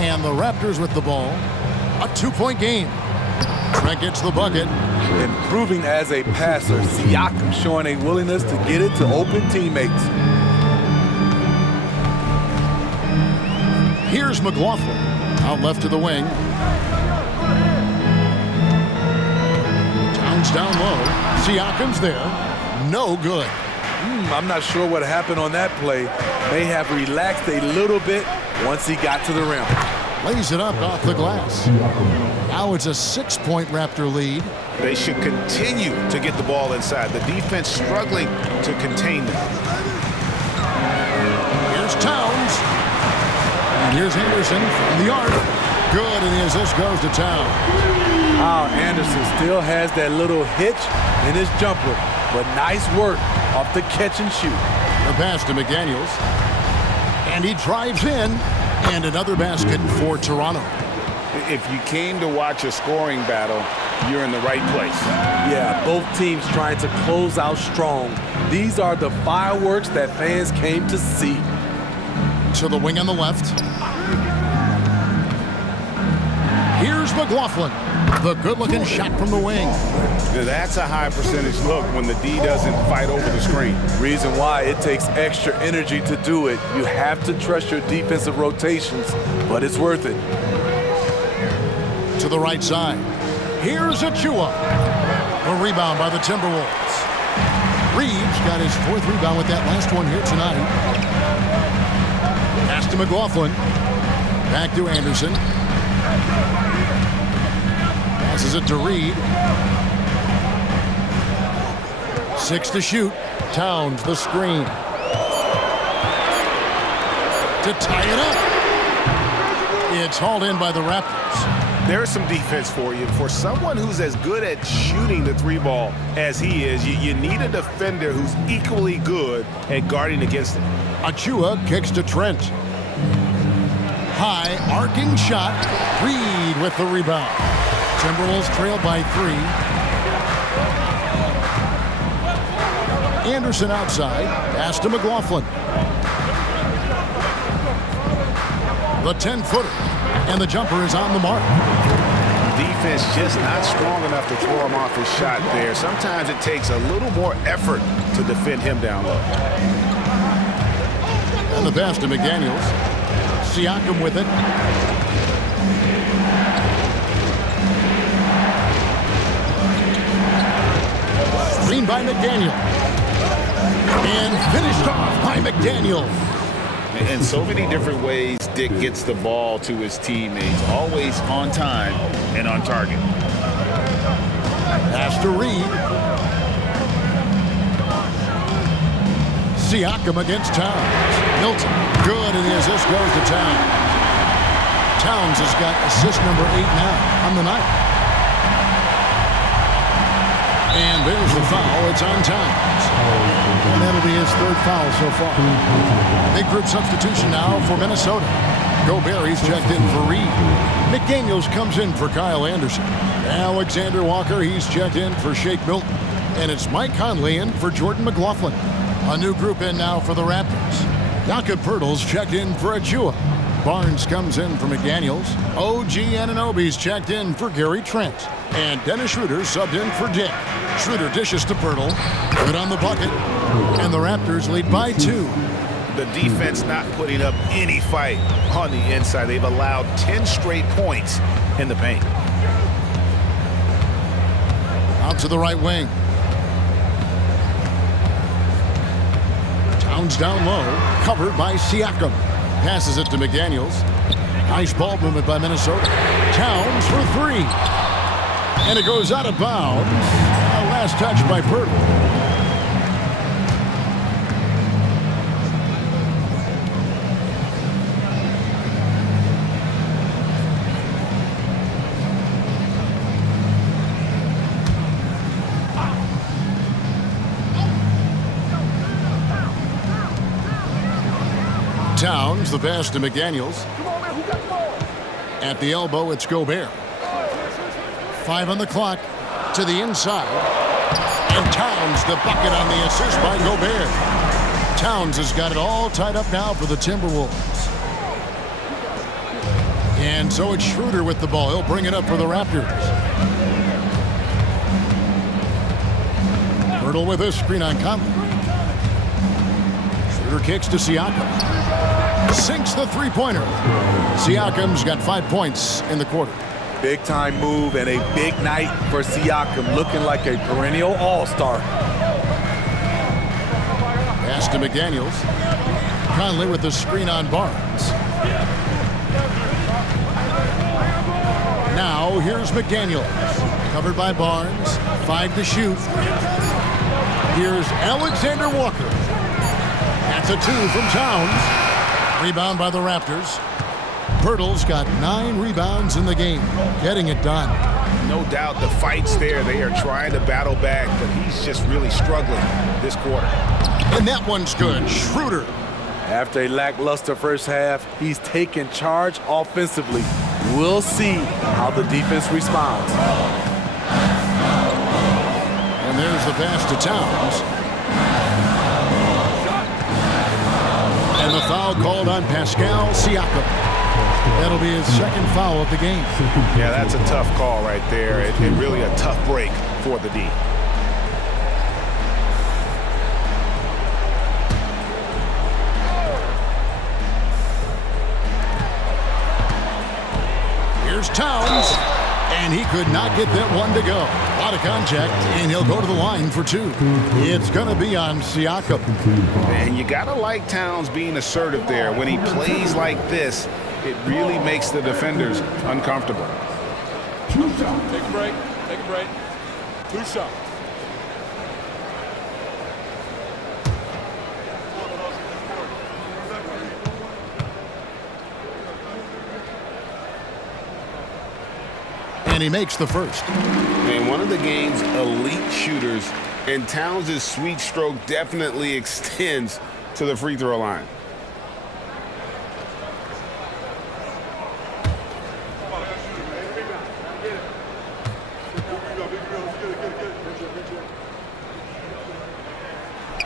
And the Raptors with the ball. A 2-point game. Trent gets the bucket. Improving as a passer. Siakam showing a willingness to get it to open teammates. Here's McLaughlin. Out left to the wing. Towns down low. Siakam's there. No good. I'm not sure what happened on that play. May have relaxed a little bit once he got to the rim. Lays it up off the glass. Now it's a 6-point Raptor lead. They should continue to get the ball inside. The defense struggling to contain them. Here's Towns. And here's Anderson from the arc. Good, and the assist goes to Towns. Anderson still has that little hitch in his jumper, but nice work off the catch and shoot. The pass to McDaniels. And he drives in. And another basket for Toronto. If you came to watch a scoring battle, you're in the right place. Yeah, both teams trying to close out strong. These are the fireworks that fans came to see. To the wing on the left. Here's McLaughlin. The good-looking shot from the wing. That's a high percentage look when the D doesn't fight over the screen. Reason why it takes extra energy to do it. You have to trust your defensive rotations, but it's worth it. To the right side. Here's Achua. A rebound by the Timberwolves. Reeves got his 4th rebound with that last one here tonight. Pass to McLaughlin. Back to Anderson. Passes it to Reed. 6 to shoot. Towns the screen. To tie it up. It's hauled in by the Raptors. There's some defense for you. For someone who's as good at shooting the 3-ball as he is, you need a defender who's equally good at guarding against it. Achua kicks to Trent. High arcing shot. Reed with the rebound. Timberwolves trail by 3. Anderson outside. Pass to McLaughlin. The 10-footer. And the jumper is on the mark. Defense just not strong enough to throw him off his shot there. Sometimes it takes a little more effort to defend him down low. And the pass to McDaniels. Siakam with it. Screen by McDaniel. And finished off by McDaniel. In so many different ways, Dick gets the ball to his teammates. Always on time and on target. Pass to Reed. Siakam against Towns. Milton. Good, and the assist goes to Towns. Towns has got assist number 8 now on the night. And there's the foul. It's on Towns. And that'll be his 3rd foul so far. Big group substitution now for Minnesota. Gobert, he's checked in for Reed. McDaniels comes in for Kyle Anderson. Alexander Walker, he's checked in for Shake Milton. And it's Mike Conley in for Jordan McLaughlin. A new group in now for the Raptors. Jakob Poeltl's checked in for Achua. Barnes comes in for McDaniels. OG Anunoby's checked in for Gary Trent. And Dennis Schroeder subbed in for Dick. Schroeder dishes to Poeltl. Good on the bucket. And the Raptors lead by 2. The defense not putting up any fight on the inside. They've allowed 10 straight points in the paint. Out to the right wing. Towns down low, covered by Siakam. Passes it to McDaniels. Nice ball movement by Minnesota. Towns for three. And it goes out of bounds. Last touch by Pirtle. Towns, the pass to McDaniels. At the elbow, it's Gobert. 5 on the clock, to the inside. And Towns, the bucket on the assist by Gobert. Towns has got it all tied up now for the Timberwolves. And so it's Schroeder with the ball. He'll bring it up for the Raptors. Pirtle with a screen on Conley. Schroeder kicks to Siakam. Sinks the three-pointer. Siakam's got 5 points in the quarter. Big time move and a big night for Siakam, looking like a perennial all-star. Pass to McDaniels. Conley with the screen on Barnes. Now here's McDaniels. Covered by Barnes. 5 to shoot. Here's Alexander Walker. That's a 2 from Towns. Rebound by the Raptors. Pirtle's got 9 rebounds in the game, getting it done. No doubt the fight's there. They are trying to battle back, but he's just really struggling this quarter. And that one's good. Schroeder. After a lackluster first half, he's taken charge offensively. We'll see how the defense responds. And there's the pass to Towns. And the foul called on Pascal Siakam. That'll be his second foul of the game. Yeah, that's a tough call right there. It really a tough break for the D. Here's Towns. And he could not get that one to go. A lot of contact, and he'll go to the line for 2. It's going to be on Siakam. And you got to like Towns being assertive there. When he plays like this, it really makes the defenders uncomfortable. Take a break. Take a break. 2 shots. And he makes the first. And one of the game's elite shooters, and Towns' sweet stroke definitely extends to the free throw line.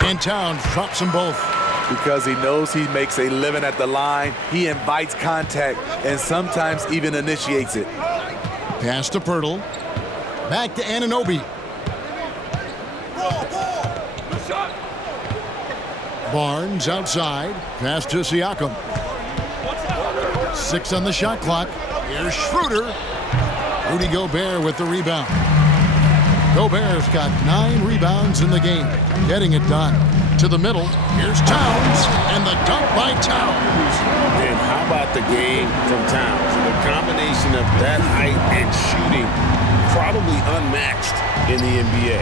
And Towns drops them both. Because he knows he makes a living at the line, he invites contact and sometimes even initiates it. Pass to Pirtle. Back to Anunoby. Barnes outside. Pass to Siakam. 6 on the shot clock. Here's Schroeder. Rudy Gobert with the rebound. Gobert's got 9 rebounds in the game, getting it done. To the middle. Here's Towns. And the dunk by Towns. And how about the game from Towns? The combination of that height and shooting, probably unmatched in the NBA.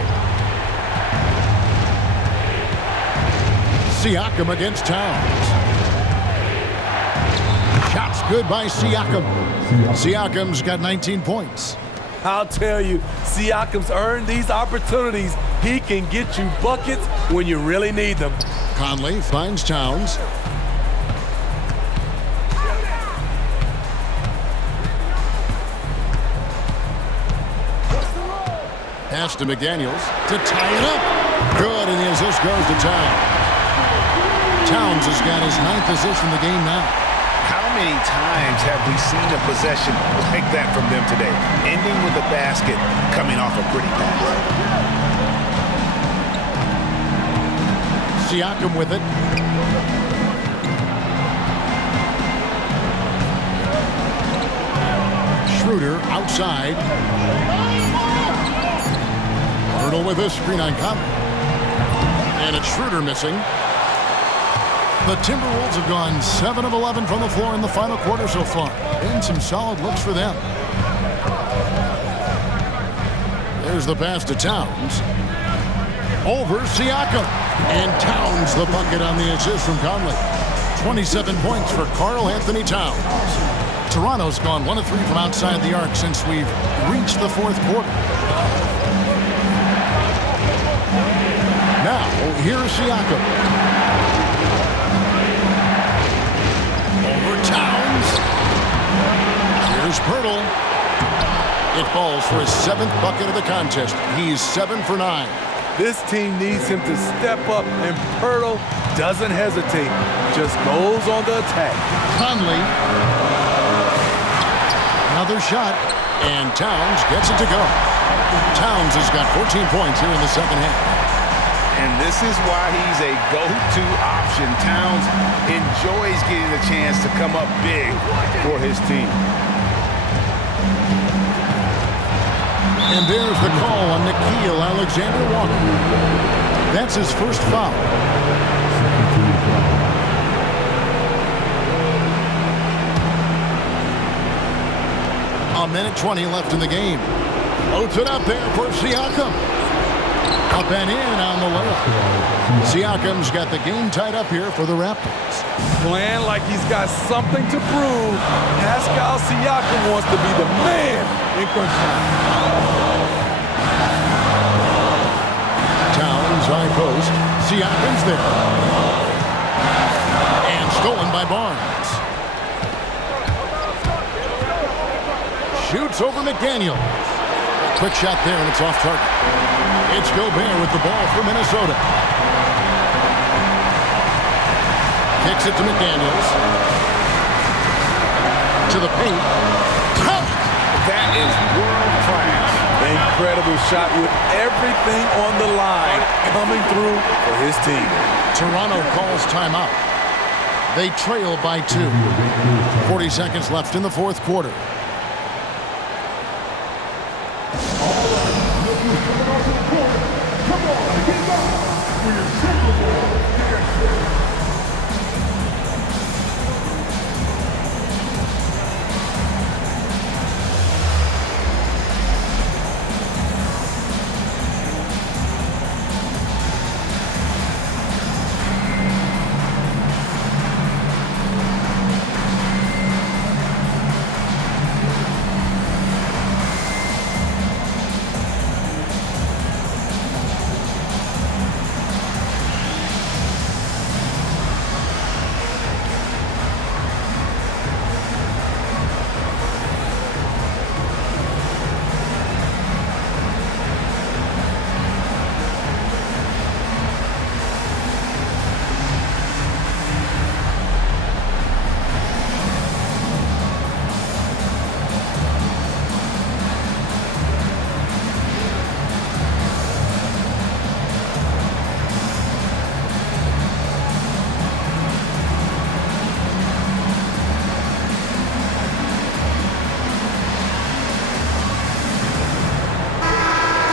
Siakam against Towns. Shots good by Siakam. Siakam's got 19 points. I'll tell you, Siakam's earned these opportunities. He can get you buckets when you really need them. Conley finds Towns. Pass to McDaniels to tie it up. Good, and the assist goes to Towns. Towns has got his 9th assist in the game now. How many times have we seen a possession like that from them today? Ending with a basket, coming off a pretty pass. Siakam with it. Schroeder outside. Hurdle with a screen on Conley. And it's Schroeder missing. The Timberwolves have gone 7 of 11 from the floor in the final quarter so far. And some solid looks for them. There's the pass to Towns. Over Siakam. And Towns the bucket on the assist from Conley. 27 points for Karl Anthony Towns. Toronto's gone 1 of 3 from outside the arc since we've reached the fourth quarter. Now, here's Siakam. Over Towns. Here's Pirtle. It falls for his 7th bucket of the contest. He's 7 for 9. This team needs him to step up, and Pirtle doesn't hesitate. Just goes on the attack. Conley. Another shot, and Towns gets it to go. Towns has got 14 points here in the second half. And this is why he's a go-to option. Towns enjoys getting the chance to come up big for his team. And there's the call on Nickeil Alexander-Walker. That's his first foul. A minute 20 left in the game. Loads it up there for Siakam. Up and in on the layup. Siakam's got the game tied up here for the Raptors. Playing like he's got something to prove. Pascal Siakam wants to be the man in crunch time. Towns high post. Siakam's there. And stolen by Barnes. Shoots over McDaniel. Quick shot there, and it's off target. It's Gobert with the ball for Minnesota. Kicks it to McDaniels. To the paint. That is world class. Incredible shot with everything on the line coming through for his team. Toronto calls timeout. They trail by 2. 40 seconds left in the fourth quarter.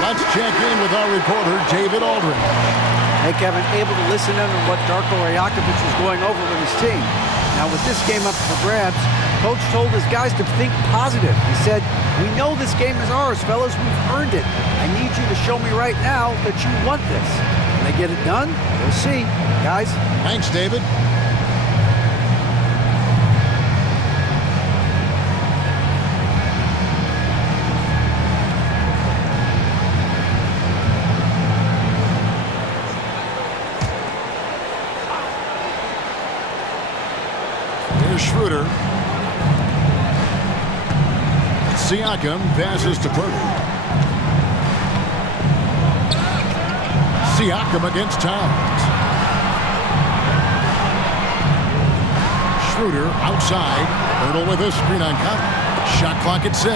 Let's check in with our reporter, David Aldridge. Hey, Kevin, able to listen in on what Darko Rajakovic was going over with his team. Now, with this game up for grabs, Coach told his guys to think positive. He said, "We know this game is ours, fellas. We've earned it. I need you to show me right now that you want this." Can they get it done? We'll see. Guys. Thanks, David. Schroeder. Siakam passes to Pirtle. Siakam against Towns. Schroeder outside. Pirtle with a screen on Conley. Shot clock at 6.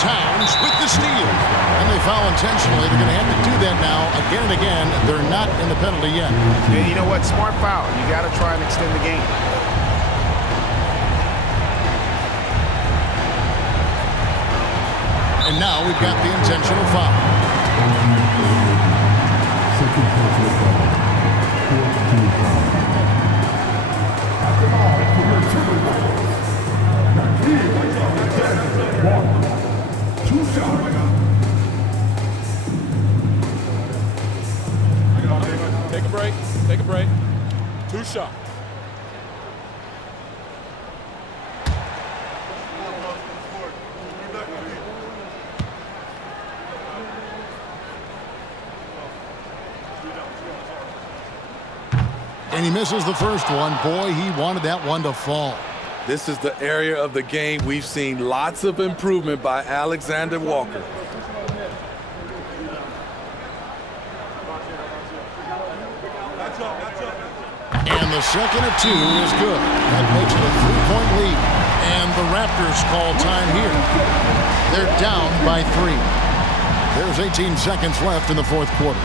Towns with the steal. And they foul intentionally. They're going to have to do that now again and again. They're not in the penalty yet. And you know what? Smart foul. You got to try and extend the game. And now we've got the intentional foul. Take a break. Take a break. 2 shots. And he misses the first one. Boy, he wanted that one to fall. This is the area of the game we've seen lots of improvement by Alexander Walker. And the second of 2 is good. That makes it a 3-point lead. And the Raptors call time here. They're down by 3. There's 18 seconds left in the fourth quarter.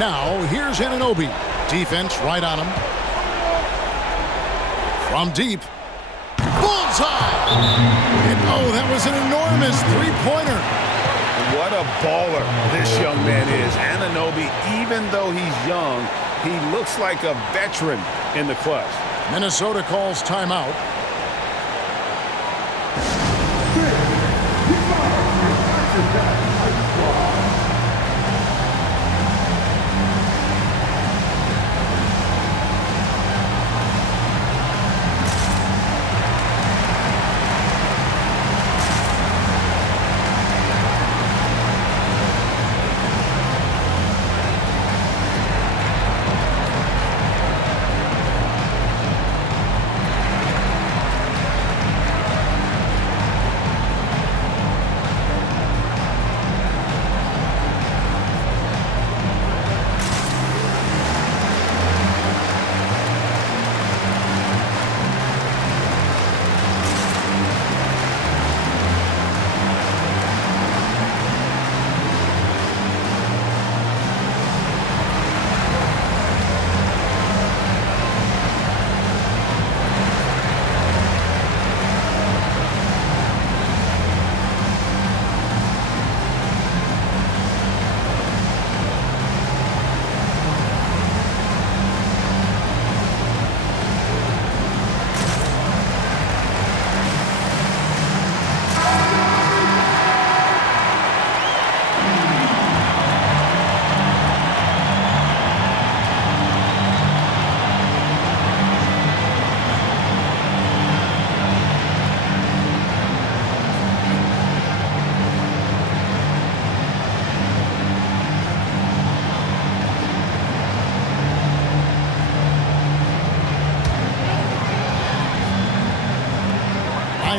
Now, here's Anunoby. Defense right on him. From deep. Bullseye! And oh, that was an enormous three-pointer. What a baller this young man is. Anunoby, even though he's young, he looks like a veteran in the clutch. Minnesota calls timeout.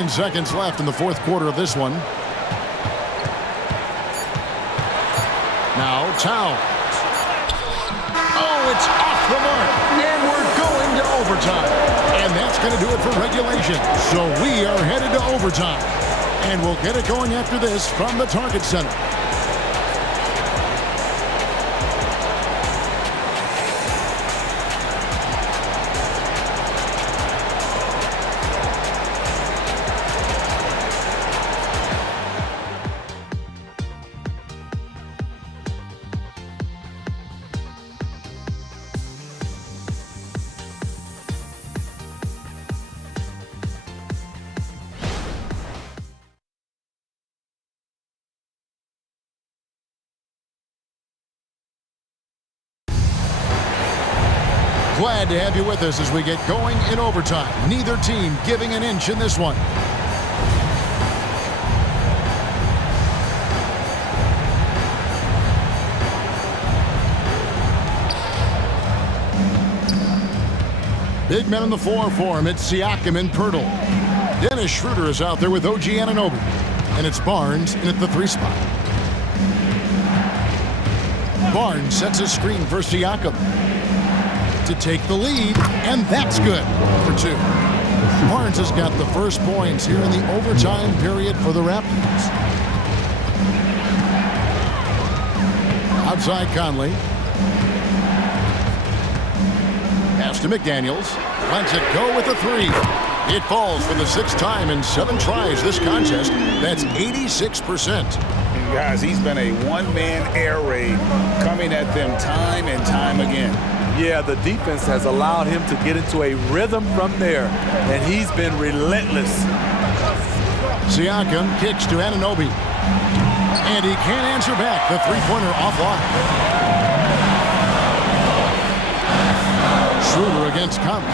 9 seconds left in the fourth quarter of this one. Now Towns. Oh, it's off the mark. And we're going to overtime. And that's going to do it for regulation. So we are headed to overtime. And we'll get it going after this from the Target Center. Glad to have you with us as we get going in overtime. Neither team giving an inch in this one. Big men on the floor for him. It's Siakam and Pirtle. Dennis Schroeder is out there with OG Anunoby. And it's Barnes in at the 3 spot. Barnes sets a screen for Siakam to take the lead, and that's good for 2. Barnes has got the first points here in the overtime period for the Raptors. Outside Conley. Pass to McDaniels. Lets it go with a 3. It falls for the 6th time in 7 tries this contest. That's 86%. And guys, he's been a one-man air raid coming at them time and time again. Yeah, the defense has allowed him to get into a rhythm from there, and he's been relentless. Siakam kicks to Anunoby. And he can't answer back. The 3-pointer offline. Schroeder against Conley.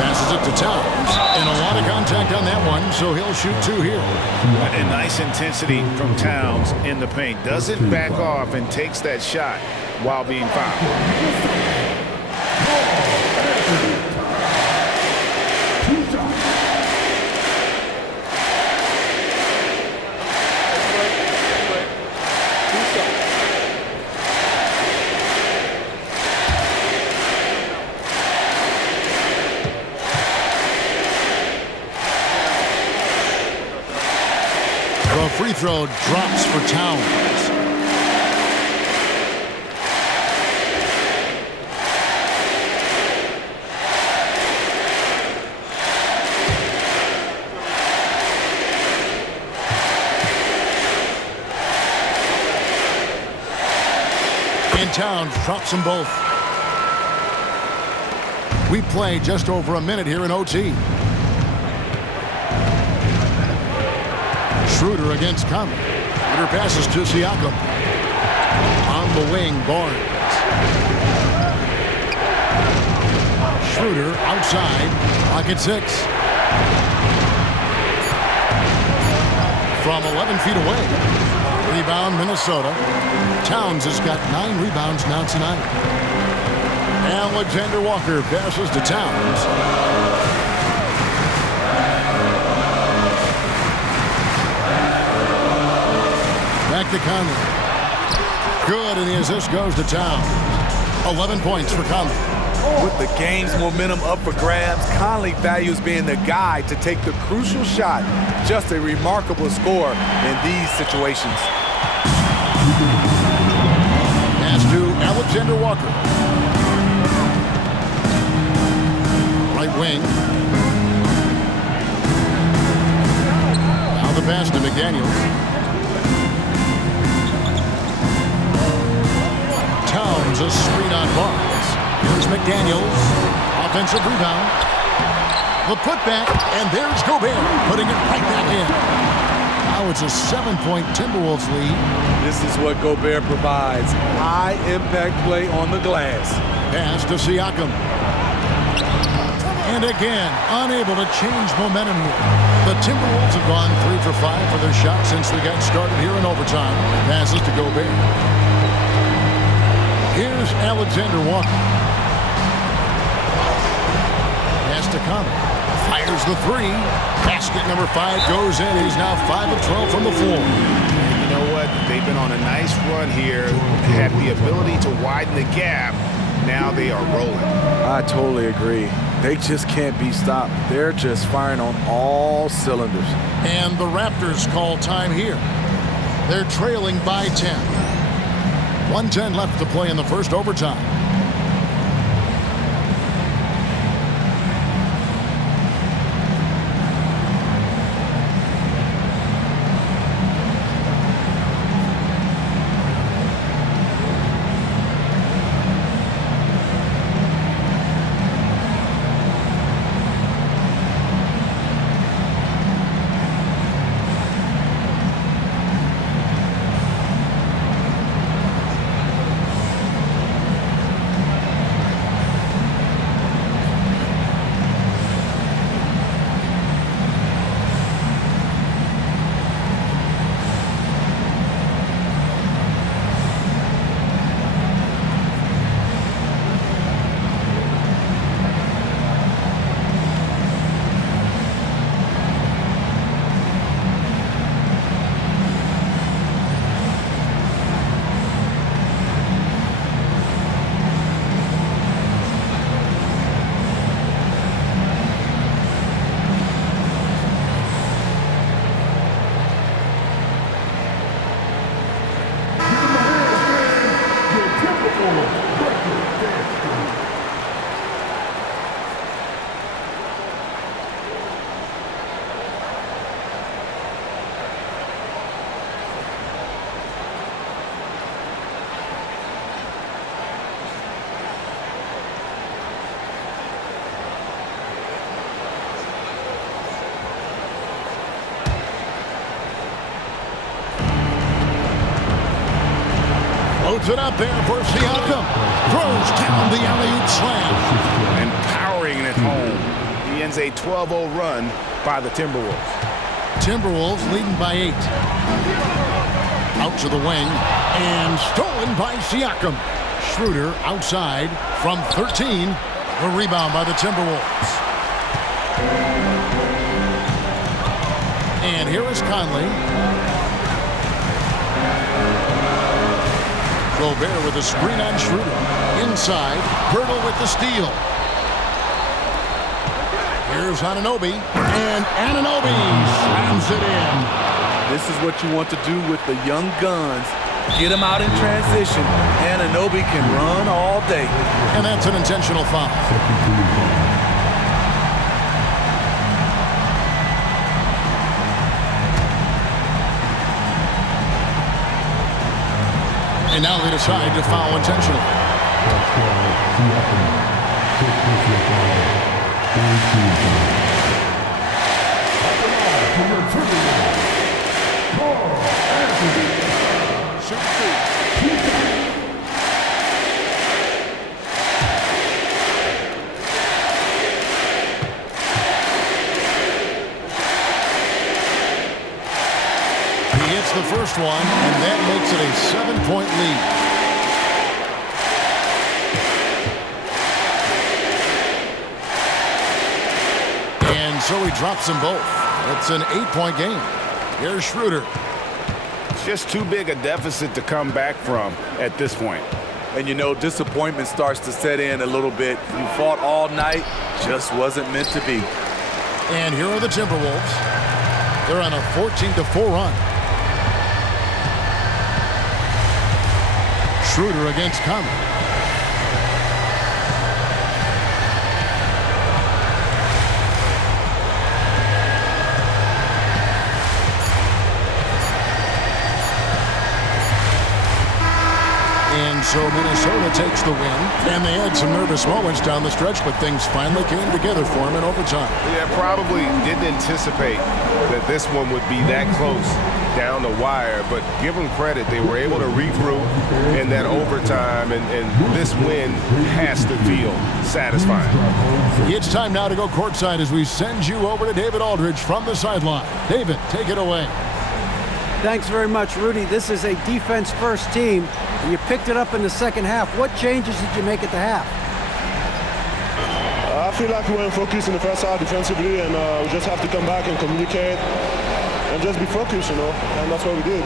Passes it to Towns. And a lot of contact on that one, so he'll shoot 2 here. And nice intensity from Towns in the paint. Doesn't back off and takes that shot while being fouled. The free throw drops for Towns. And Towns drops them both. We play just over a minute here in OT. Schroeder against Conley. Schroeder passes to Siakam. On the wing, Barnes. Schroeder outside. Clock at 6. From 11 feet away. Rebound, Minnesota. Towns has got 9 rebounds now tonight. Alexander Walker passes to Towns. Back to Conley. Good, and the assist goes to Towns. 11 points for Conley. With the game's momentum up for grabs, Conley values being the guy to take the crucial shot. Just a remarkable score in these situations. Pass to Alexander Walker. Right wing. Now the pass to McDaniels. Towns a screen on Barnes. Here's McDaniels. Offensive rebound. The putback, and there's Gobert putting it right back in. Now it's a 7-point Timberwolves lead. This is what Gobert provides. High impact play on the glass. Pass to Siakam. And again, unable to change momentum here. The Timberwolves have gone 3 for 5 for their shot since we got started here in overtime. Passes to Gobert. Here's Alexander Walker. Pass to Conley. Fires the three. Basket number 5 goes in. He's now 5 of 12 from the floor. You know what? They've been on a nice run here. Had the ability to widen the gap. Now they are rolling. I totally agree. They just can't be stopped. They're just firing on all cylinders. And the Raptors call time here. They're trailing by 10. 1:10 left to play in the first overtime. Floats it up there for Siakam. Throws down the alley-oop slam. And powering it home. He ends a 12-0 run by the Timberwolves. Timberwolves leading by 8. Out to the wing. And stolen by Siakam. Schroeder outside from 13. The rebound by the Timberwolves. And here is Conley. Gobert with a screen on Schroeder. Inside, Pirtle with the steal. Here's Anunoby, and Anunoby slams it in. This is what you want to do with the young guns. Get them out in transition. Anunoby can run all day. And that's an intentional foul. And now they decide to foul intentionally. He gets the first one, and that makes it a 7-point lead. And so he drops them both. It's an 8-point game. Here's Schroeder. It's just too big a deficit to come back from at this point. And you know, disappointment starts to set in a little bit. You fought all night, just wasn't meant to be. And here are the Timberwolves. They're on a 14-4 run. Schroeder against Conley. And so Minnesota takes the win, and they had some nervous moments down the stretch, but things finally came together for them in overtime. Yeah, probably didn't anticipate that this one would be that close down the wire, but give them credit. They were able to regroup in that overtime, and this win has to feel satisfying. It's time now to go courtside as we send you over to David Aldridge from the sideline. David, take it away. Thanks very much, Rudy. This is a defense-first team, and you picked it up in the second half. What changes did you make at the half? feel like we weren't focused in the first half defensively, and we just have to come back and communicate and just be focused, and that's what we did.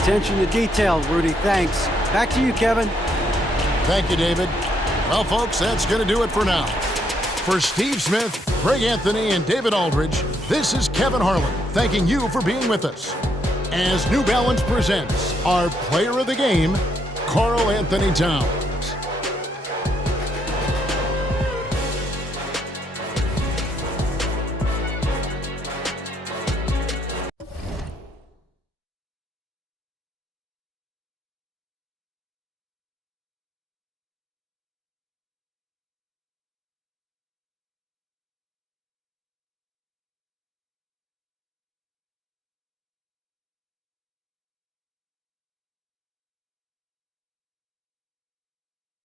Attention to detail, Rudy. Thanks. Back to you, Kevin. Thank you, David. Well, folks, that's going to do it for now. For Steve Smith, Craig Anthony, and David Aldridge, this is Kevin Harlan thanking you for being with us as New Balance presents our player of the game, Karl Anthony Towns.